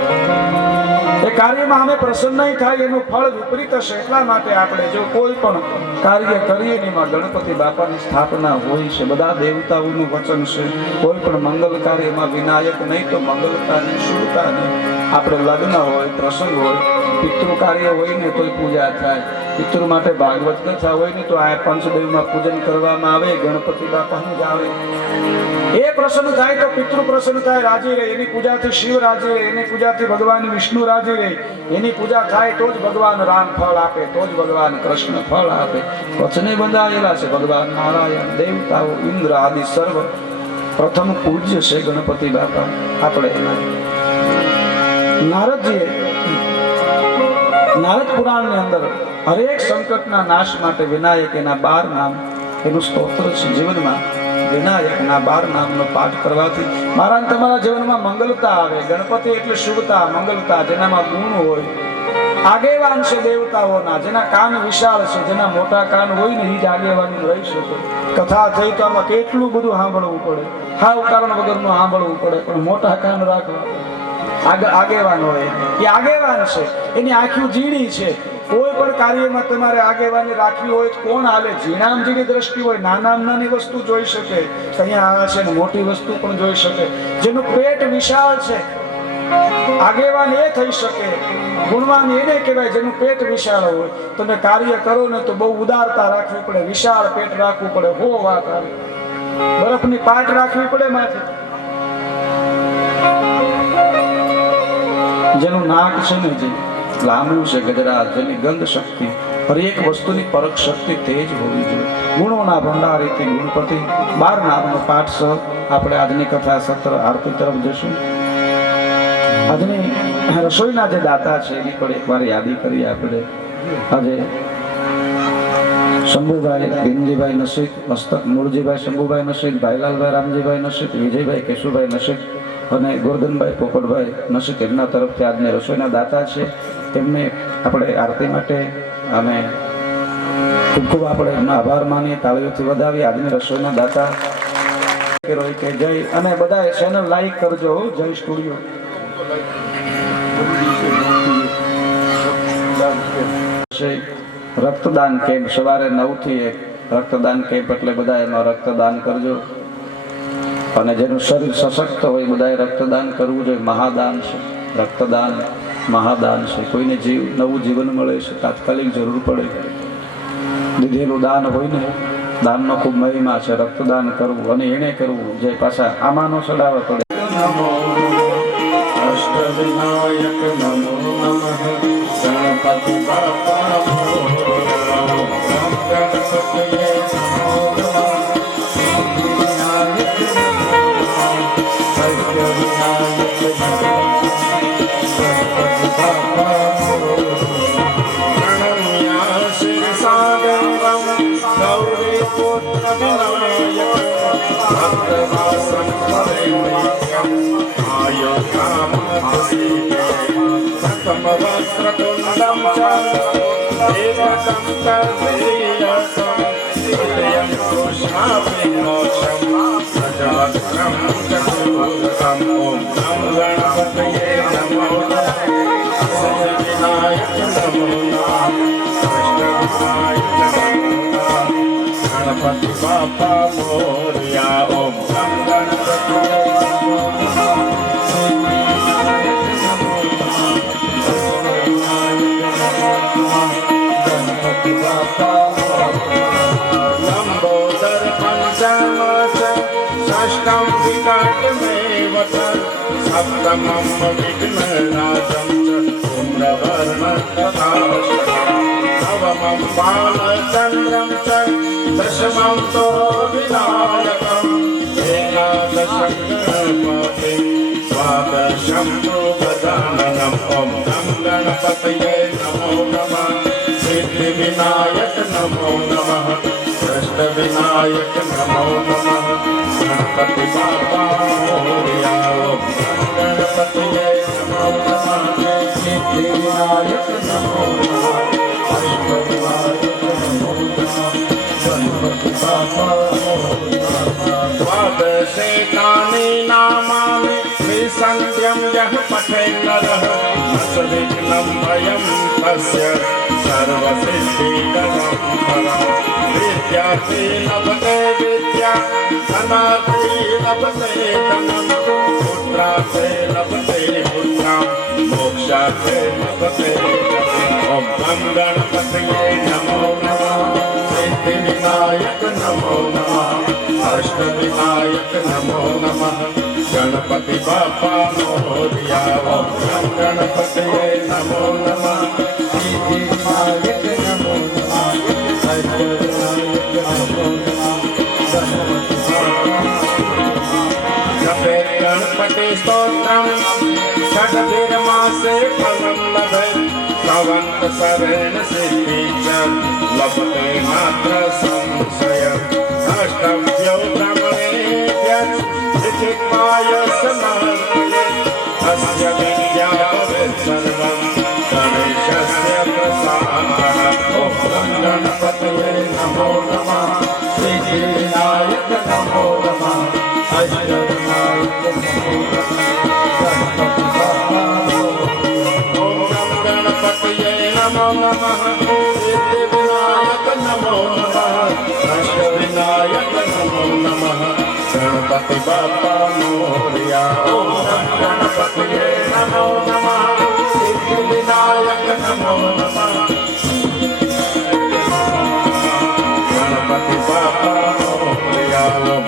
એ કાર્યમાં અમે પ્રસન્ન નહીં થાય, એનું ફળ વિપરીત હશે. એટલા માટે આપણે જો કોઈ પણ કાર્ય કરીએ એમાં ગણપતિ બાપાની સ્થાપના હોય છે. બધા દેવતાઓનું વચન છે કોઈ પણ મંગલ કાર્યમાં વિનાયક નહીં તો મંગલતા નહીં, શુભતા નહીં. આપણે લગ્ન હોય, પ્રસંગ હોય, પિતૃ કાર્ય હોય ને તોય પૂજા થાય. પિતૃ માટે ભાગવત કથા હોય ને તો આ પંચદેવમાં પૂજન કરવામાં આવે, ગણપતિ બાપાનું જ આવે. એ પ્રસન્ન થાય તો પિતૃ પ્રસન્ન થાય, રાજી રહે. એની પૂજાથી શિવ રાજી રહે, એની પૂજાથી ભગવાન વિષ્ણુ રાજી રહે. એની પૂજા થાય તો જ ભગવાન રામ ફળ આપે, તો જ ભગવાન કૃષ્ણ ફળ આપે. વચને બંધાયેલા છે ભગવાન નારાયણ, દેવતાઓ, ઇન્દ્ર આદિ સર્વ પ્રથમ પૂજ્ય છે ગણપતિ બાપા. આપણે નારદજીએ નારદ પુરાણની અંદર હરેક સંકટના નાશ માટે વિનાયક એના 12 નામ એનું સ્તોત્ર છે. જીવનમાં વિનાયકના 12 નામનો પાઠ કરવાથી મારા તમારા જીવનમાં મંગલતા આવે. ગણપતિ એટલે શુભતા, મંગલતા, જેનામાં ગુણ હોય. આગેવાન છે દેવતાઓના, જેના કાન વિશાળ છે, જેના મોટા કાન હોય ને એ જ આગેવાન રહી શકે. કથા થઈ તો આમાં કેટલું બધું સાંભળવું પડે, હાવ કારણ વગરનું સાંભળવું પડે, પણ મોટા કાન રાખવા. આગેવાન હોય એ આગેવાન છે, એની આંખો ઝીણી છે. કોઈ પણ કાર્યમાં તમારે આગેવાની રાખવી હોય તો કોણ હાલે? ઝીણામ ઝીણી દ્રષ્ટિ હોય, નાનામાં નાની વસ્તુ જોઈ શકે, અહીંયા આવે છે ને મોટી વસ્તુ પણ જોઈ શકે. જેનું પેટ વિશાળ છે આગેવાન એ થઈ શકે. ગુણવાન એને કહેવાય જેનું પેટ વિશાળ હોય. તમે કાર્ય કરો ને તો બહુ ઉદારતા રાખવી પડે, વિશાળ પેટ રાખવું પડે. હો વાત આવે, બરફની પાટ રાખવી પડે માથે. જેનું નાક છે ને જે લાંબુ છે ગજરાત, જેની ગંધ શક્તિ, હરેક વસ્તુની પરખ શક્તિ તેજ હોવી જોઈએ. ગુણોના ભંડારીથી ગુણપતિ 12 નામનો પાઠ સહ આપણે આજની કથા સત્ર આરતી તરફ જશું. આજની રસોઈના જે દાતા છે એની પણ એકવાર યાદી કરી આપણે. આજે શંભુભાઈ ભીમજીભાઈ નસીક, મસ્તક મૂળજીભાઈ શંભુભાઈ નસીક, ભાઈલાલભાઈ રામજીભાઈ નસીક, વિજયભાઈ કેશુભાઈ નસીક અને ગોરધનભાઈ પોપટભાઈ નસીક એમના તરફથી આજની રસોઈના દાતા છે. તેમને આપણે આરતી માટે અને ખૂબ ખૂબ આપણે એમનો આભાર માનીએ, તાળીઓથી વધાવીએ. આજની રસોઈના દાતા કે જય, અને બધા ચેનલ લાઈક કરજો, જય સ્ટુડિયો. રક્તદાન કેમ્પ સવારે 9 થી 1 રક્તદાન કેમ્પ, એટલે બધા એમાં રક્તદાન કરજો. અને જેનું શરીર સશક્ત હોય બધાએ રક્તદાન કરવું જોઈએ. મહાદાન છે, રક્તદાન મહાદાન છે. કોઈને નવું જીવન મળે છે, તાત્કાલિક જરૂર પડે, દીધેલું દાન હોય ને, દાનનો ખૂબ મહિમા છે. રક્તદાન કરવું અને એને કરવું જે પાછા આમાં ન ચડાવવા પડે. નમો અષ્ટવિનાયક નમો નમઃ ગણપતિ બાપા ગૌરી પુત્ર વિનાયક કામ પ્રથમ વસ્ત્રતુંડમ ચ એકમ તદ્વિયતમ દ્વિતીયં કૃષ્ણાપી મોક્ષમ પ્રજવક્રમ ચતુર્થમ ઓમ નમ ગણપતયે નમો સિદ્ધિવિનાયક નમો નમઃ અષ્ટવિનાયક નમો નમઃ ગણપતિ બાપા મોરયા ઓમ નમ ગણપતયે નમો लंबोदर पंचम षष्ठम विकट में वचन सप्तमम विघ्न राजम धूम्रवर्ण नवमं बालचंद्रम च दशमं तो विनायकम एकादशं गणपति द्वादशं तो गजाननम ओम नम गणपतये नमो नमः सिद्धिविनायक नमो नमः अष्टविनायक नमो नमः गणपति बापा मोरया ओम गणपतये नमो नमः सिद्धिविनायक नमो नमः अष्टविनायक नमो नमः गणपति बापा मोरया द्वादशेकानि नामानि त्रिसन्ध्यं यः पठेत् नरः असविघ्नं भयं तस्य सर्वसिद्धिकरं फलं विद्यार्थी लभते विद्या धनार्थी लभते धनं पुत्रार्थे लभते पुत्रां मोक्षार्थे लभते ॐ गं गणपतये नमो नमः सिद्धिविनायक नमो नमः अष्टविनायक नमो नमः गणपति बापा मोरया ॐ गं गणपतये नमो नमः सिद्धिविनायक नमो नमः अष्टविनायक नमो नमः गणपति बापा जपे गणपति स्तोत्रम षड्भिर्मासे फलं लभेत् भवन्त शरण सिद्धि च लभते मात्र संशयम् अष्टभ्यो ब्रह्मणेभ्यः लिखित्वाय समर्पयेत् अस्य विद्यावत् सर्वं गणेशस्य प्रसादः ॐ गणपतये नमो नमः सिद्धिविनायक नमो नमः अष्टविनायक नमो नमः गणपति बापा ॐ गणपतये नमो नमः सिद्धिविनायक नमो नमः अष्टविनायक नमो नमः गणपति बापा मोरया ॐ गणपतये नमो नमः सिद्धिविनायक नमो नमः गणपति बापा मोरया ॐ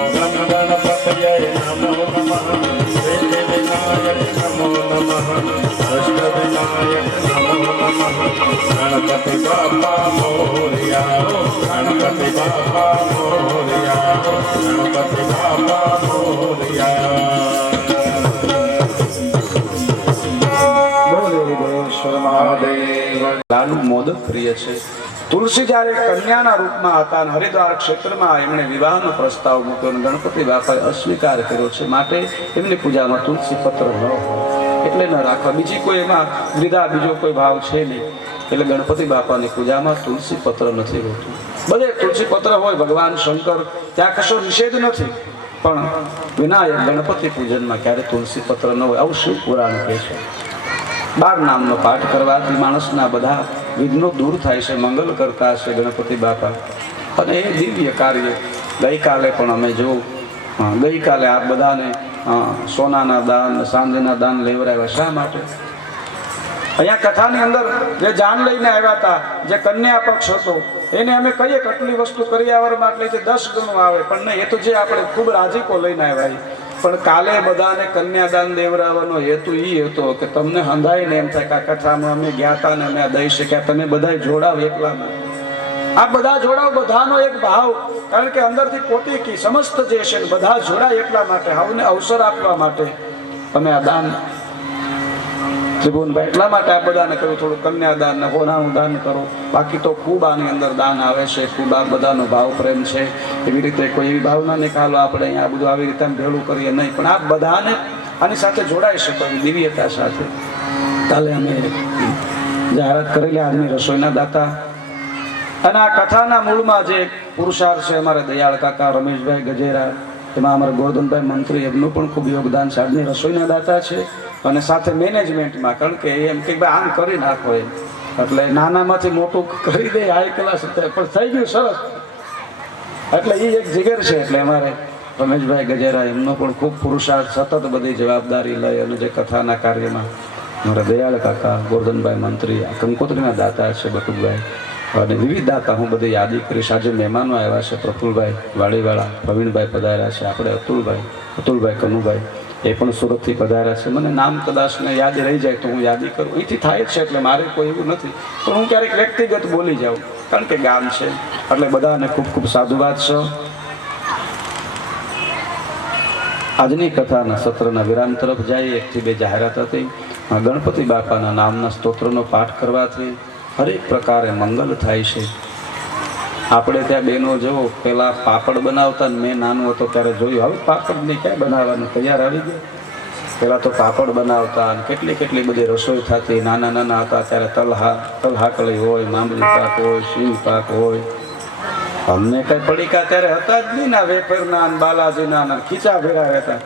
गणपतये नमो नमः सिद्धिविनायक नमो नमः अष्टविनायक नमो नमः गणपति बापा मोरया गणपति बापा मोरया गणपति बापा मोरया બોલે દેવેશ્વર મહાદેવ. લાલુ મોદક પ્રિય છે. તુલસી જ્યારે કન્યાના રૂપમાં હતા અને હરિદ્વાર ક્ષેત્રમાં એમણે વિવાહનો પ્રસ્તાવ મૂક્યો અને ગણપતિ બાપાએ અસ્વીકાર કર્યો છે, માટે એમની પૂજામાં તુલસી પત્ર ન હોય એટલે ન રાખવા. બીજી કોઈ એમાં દ્વિધા બીજો કોઈ ભાવ છે નહીં, એટલે ગણપતિ બાપાની પૂજામાં તુલસી પત્ર નથી હોતું. બધે તુલસી પત્ર હોય, ભગવાન શંકર ત્યાં કશો નિષેધ નથી, પણ વિનાયક ગણપતિ પૂજનમાં ક્યારે તુલસી પત્ર ન હોય આવું શિવ પુરાણ કહે છે. 12 નામનો પાઠ કરવાથી માણસના બધા વિઘ્નો દૂર થાય છે, મંગલ કરતા છે ગણપતિ બાપા. અને એ દિવ્ય કાર્ય ગઈકાલે પણ અમે જોયું. ગઈકાલે આ બધાને સોનાના દાન, ચાંદીના દાન લેવડાવ્યા. શા માટે? અહીંયા કથાની અંદર જે જાન લઈને આવ્યા હતા, જે કન્યા પક્ષ હતો, એને અમે કહીએ કે આટલી વસ્તુ કરિયાવર માટે છે 10 ગણું આવે, પણ નહીં, એ તો જે આપણે ખૂબ રાજીકો લઈને આવ્યા. પણ કાલે બધાને કન્યાદાન દેવડાવવાનો હેતુ એ હતો કે તમને હંધાઈને એમ થાય કે આ કથામાં અમે ગયા હતા ને અમે આ દઈ શક્યા, તમે બધા જોડાવ એટલામાં. આ બધા જોડાવ, બધાનો એક ભાવ, કારણ કે અંદરથી કોટી સમસ્ત જે છે બધા જોડાય એટલા માટે, આવને અવસર આપવા માટે તમે આ દાન ત્રિભુવનભાઈ એટલા માટે આ બધાને કહ્યું થોડું કન્યાદાન ને હોનાનું દાન કરો. બાકી તો ખૂબ આની અંદર દાન આવે છે, ખૂબ આ બધાનો ભાવ પ્રેમ છે. એવી રીતે કોઈ એવી ભાવના નહીં કે હાલો આપણે અહીંયા બધું આવી રીતે ભેળું કરીએ, નહીં, પણ આ બધાને આની સાથે જોડાઈ શકો એવી દિવ્યતા સાથે કાલે અમે જાહેરાત કરેલી આજની રસોઈના દાતા અને આ કથાના મૂળમાં જે પુરુષાર્થ છે અમારા દયાળ કાકા રમેશભાઈ ગજેરા, એમાં અમારા ગોરધનભાઈ મંત્રી, એમનું પણ ખૂબ યોગદાન છે. આજની રસોઈના દાતા છે અને સાથે મેનેજમેન્ટમાં, કારણ કે એમ કે ભાઈ આમ કરી નાખો એમ, એટલે નાનામાંથી મોટું કરી દે હાઈ ક્લાસ, પણ થઈ ગયું સરસ. એટલે એ એક જીગર છે. એટલે અમારે રમેશભાઈ ગજેરા એમનો પણ ખૂબ પુરુષાર્થ, સતત બધી જવાબદારી લઈ અને જે કથાના કાર્યમાં મારા દયાળ કાકા ગોરધનભાઈ મંત્રી, આ કંકોત્રીના દાતા છે બટુકભાઈ અને વિવિધ દાતા હું બધી યાદી કરીશ. આજે મહેમાનો આવ્યા છે, પ્રફુલભાઈ વાડીવાળા, પ્રવીણભાઈ પધાર્યા છે, આપણે અતુલભાઈ કનુભાઈ એ પણ સુરતથી પધાર્યા છે. મને નામ કદાચ ને યાદ રહી જાય તો હું યાદી કરું, અહીંથી થાય જ છે એટલે મારે કોઈ એવું નથી, પણ હું ક્યારેક વ્યક્તિગત બોલી જાઉં કારણ કે ગામ છે. એટલે બધાને ખૂબ ખૂબ સાધુવાદ છે. આજની કથાના સત્રના વિરામ તરફ જઈએ. 1 થી 2 જાહેરાત હતી. ગણપતિ બાપાના નામના સ્તોત્રનો પાઠ કરવાથી હરેક પ્રકારે મંગલ થાય છે. આપણે ત્યાં બહેનો જુઓ, પેલા પાપડ બનાવતા ને મેં નાનો હતો ત્યારે જોયું. હવે પાપડની ક્યાં બનાવવાનું, તૈયાર આવી ગયું. પેલા તો પાપડ બનાવતા અને કેટલી બધી રસોઈ થતી. નાના હતા ત્યારે તલહાકળી હોય, મામલી પાક હોય, સિંગ પાક હોય. અમને કઈ પડીકા ત્યારે હતા જ નહીં ના, વેફરના બાલાજીના ખીચા ભેરા રહેતા.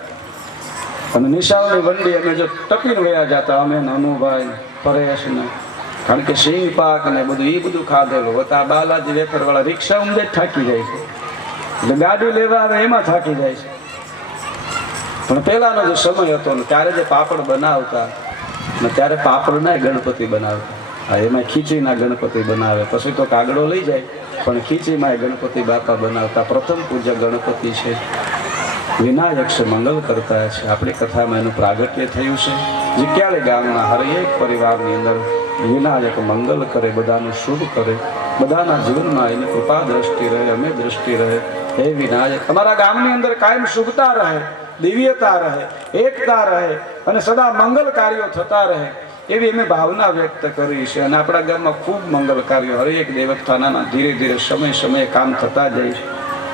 અને નિશાળની વંડી અમે જો ટપીને વયા જતા, અમે અનુભાઈ પરેશ ને, કારણ કે સિંગ પાક ને બધું એ બધું ખાધેલું હતા. બાલાજી વેફર વાળા રિક્ષા ઊંધે જ થાકી જાય છે, એટલે ગાડી લેવા આવે એમાં થાકી જાય છે. પણ પહેલાનો જે સમય હતો ને ત્યારે જે પાપડ બનાવતા ને ત્યારે પાપડના ગણપતિ બનાવતા. હા, એમાં ખીચીના ગણપતિ બનાવે, પછી તો કાગડો લઈ જાય, પણ ખીચીમાં ગણપતિ બાપા બનાવતા. પ્રથમ પૂજ્ય ગણપતિ છે, વિનાયક છે, મંગલ કરતા છે. આપણી કથામાં એનું પ્રાગટ્ય થયું છે. જીક્યાળી ગામના હરેક પરિવારની અંદર વિનાયક મંગલ કરે, બધાનું શુભ કરે, બધાના જીવનમાં એની કૃપા દ્રષ્ટિ રહે, અમે દ્રષ્ટિ રહે. હે વિનાયક, અમારા ગામની અંદર કાયમ શુભતા રહે, દિવ્યતા રહે, એકતા રહે અને સદા મંગલ કાર્યો થતા રહે, એવી અમે ભાવના વ્યક્ત કરી છે. અને આપણા ગામમાં ખૂબ મંગલ કાર્યો હરેક દેવસ્થાનના ધીરે સમયે કામ થતા જાય છે.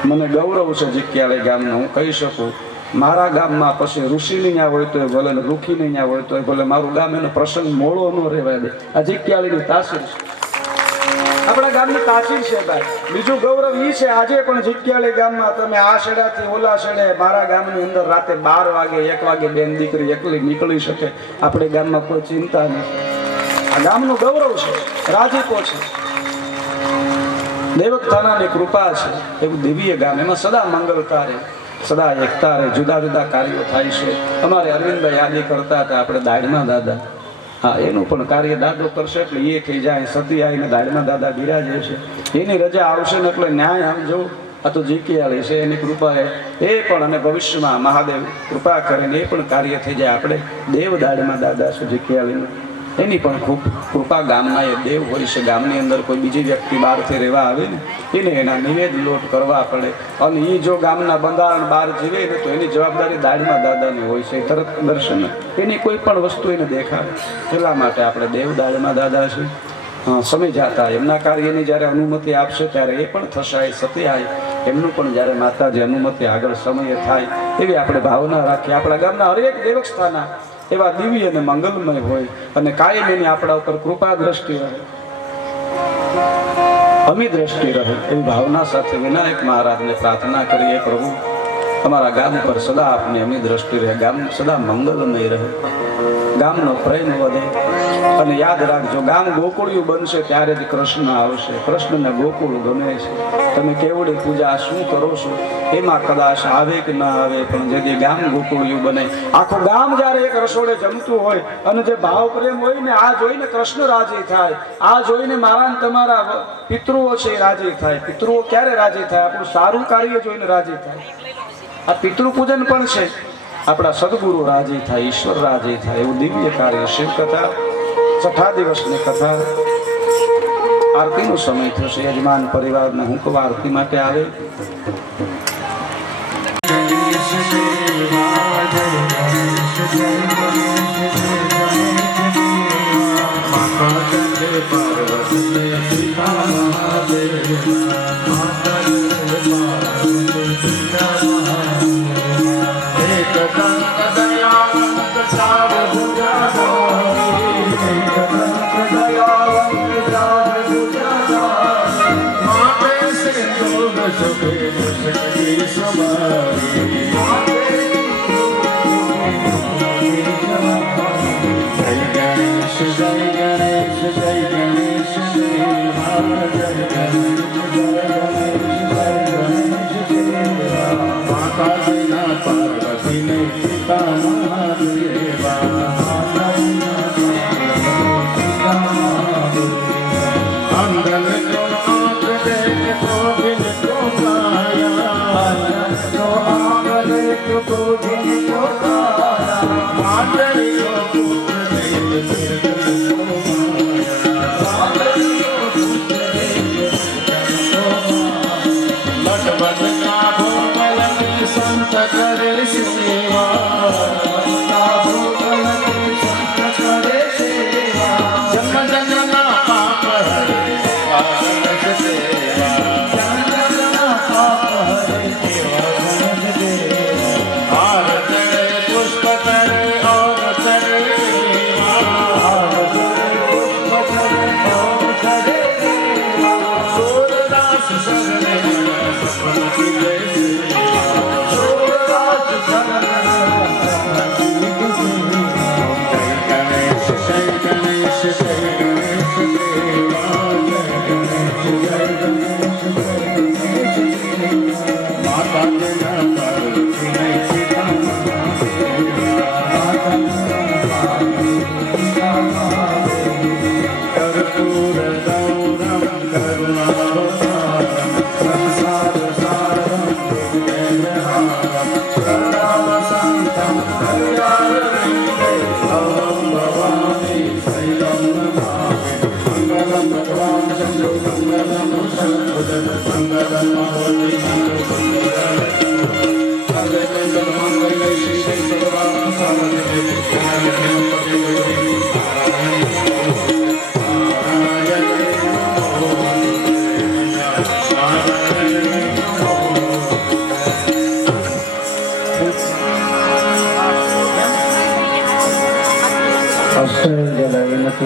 મને ગૌરવ છે જીક્યાળી ગામનું. હું કહી શકું, મારા ગામમાં પછી ઋષિની ન્યા હોય તો ભલે, રૂખીની ન્યા હોય તો ભલે, મારું ગામ એનો પ્રસંગ મોળો ન રહેવા દે. આ જીક્યાળીની તાસીર છે, આપણા ગામની તાસીર છે ભાઈ. બીજું ગૌરવ એ છે, આજે પણ જીક્યાળી ગામમાં તમે આ શેડાથી ઓલા શેડે, મારા ગામની અંદર રાતે 12 વાગે 1 વાગે બેન દીકરી એકલી નીકળી શકે. આપણે ગામમાં કોઈ ચિંતા નથી. આ ગામનું ગૌરવ છે, રાજીપો છે, દેવસ્થાનની કૃપા છે. એવું દિવ્ય ગામ, એમાં સદા મંગલતા રહે, સદા એકતા રહે, જુદા કાર્યો થાય છે. અમારે અરવિંદભાઈ યાદી કરતા હતા, આપણે દાઢમાં દાદા, હા, એનું પણ કાર્ય દાદો કરશે એટલે એ થઈ જાય. સતી આવીને દાઢમાં દાદા બિરાજે છે, એની રજા આવશે ને એટલે ન્યાય આમ જવું. આ તો જીક્યાળી છે, એની કૃપા એ પણ, અને ભવિષ્યમાં મહાદેવ કૃપા કરીને એ પણ કાર્ય થઈ જાય. આપણે દેવ દાઢમાં દાદા છે જીક્યાળીનું, એની પણ ખૂબ કૃપા. ગામના એ દેવ હોય છે. ગામની અંદર કોઈ બીજી વ્યક્તિ બહારથી રહેવા આવે ને એને એના નિવેદ લોટ કરવા પડે, અને એ જો ગામના બંધારણ બહાર જીવે ને તો એની જવાબદારી દાઢમાં દાદાની હોય છે. તરત દર્શન એની કોઈ પણ વસ્તુ એને દેખાડે. એટલા માટે આપણે દેવ દાઢમાં દાદા છે. સમય જાતા એમના કાર્યની જ્યારે અનુમતિ આપશે ત્યારે એ પણ થશે. સત્યાય એમનું પણ જ્યારે માતાજી અનુમતિ આગળ સમયે થાય એવી આપણે ભાવના રાખીએ. આપણા ગામના હરેક દેવસ્થાન એવા દિવ્ય અને મંગલમય હોય અને કાયમ એની આપણા ઉપર કૃપા દ્રષ્ટિ રહે, અમી દ્રષ્ટિ રહે, એવી ભાવના સાથે વિનાયક મહારાજને પ્રાર્થના કરીએ. પ્રભુ, અમારા ગામ પર સદા આપની અમી દ્રષ્ટિ રહે, ગામ સદા મંગલમય રહે, ગામનો પ્રેમ વધે. અને યાદ રાખજો, ગામ ગોકુળિયું બનશે ત્યારે જ કૃષ્ણ આવશે. કૃષ્ણને ગોકુળ ગમે છે. તમે કેવડી પૂજા શું કરો છો એમાં કદાચ આવે કે ના આવે, પણ જેથી ગામ ગોકુળિયું બને, આખું ગામ જ્યારે એક રસોડે જમતું હોય અને જે ભાવ પ્રેમ હોય ને, આ જોઈને કૃષ્ણ રાજી થાય, આ જોઈને મારા ને તમારા પિતૃઓ છે એ રાજી થાય. પિતૃઓ ક્યારે રાજી થાય? આપણું સારું કાર્ય જોઈને રાજી થાય. આ પિતૃ પૂજન પણ છે. આપણા સદગુરુ રાજી થાય, ઈશ્વર રાજી થાય, એવું દિવ્ય કાર્ય. શિવકથા 6 દિવસની કથા, આરતીનો સમય થશે. યજમાન પરિવારને હુંકવા આરતી માટે આવે. એક દયા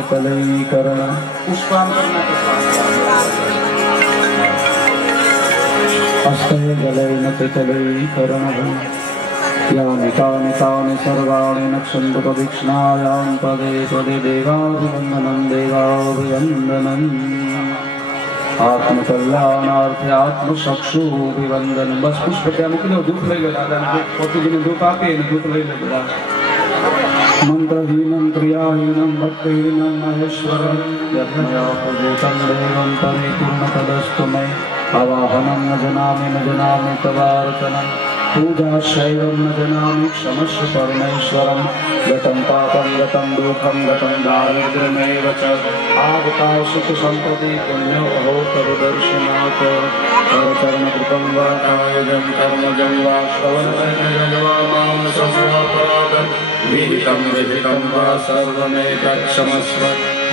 कलयीकरण अष्टजलैनतिकलयीकरण यानि तानि तानि सर्वाणि नक्षन्तु प्रदक्षिणायां पदे पदे देवाभिवन्दनं देवाभिवन्दनम् आत्मकल्याणार्थे आत्मचक्षुभिवन्दनं बस पुष्प ત્યાં મૂકી દો ધૂપ લઈ લો દાદાને પોતીજીને ધૂપ આપે અને ધૂપ લઈ લો બધા मंत्रहीनं क्रियाहीनं भक्तिहीनं महेश्वरं यज्ञयापदेतं देवं परिपूर्णतदस्तु मे आवाहनं न जानामि तवार्चनं पूजाशैवं न जानामि क्षमस्व परमेश्वरं गतं पापं गतं दुःखं गतं दारिद्र्यमेव च आगताशुकसम्पदि पुण्यो अहोतरदर्शनात् करचरणकृतं वा कायजं कर्मजं वा श्रवणजं वा मानसं वा परागं विहितं विहितं वा सर्वमेतत्क्षमस्व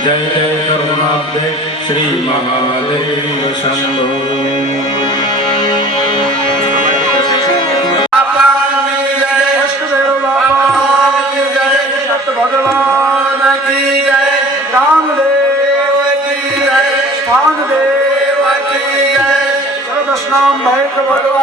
जय जय करुणाब्धे श्री महादेव शंभो भगवान की जय रामदेव की जय स्थान देव की जय सर्वस्नाम भैक भगवान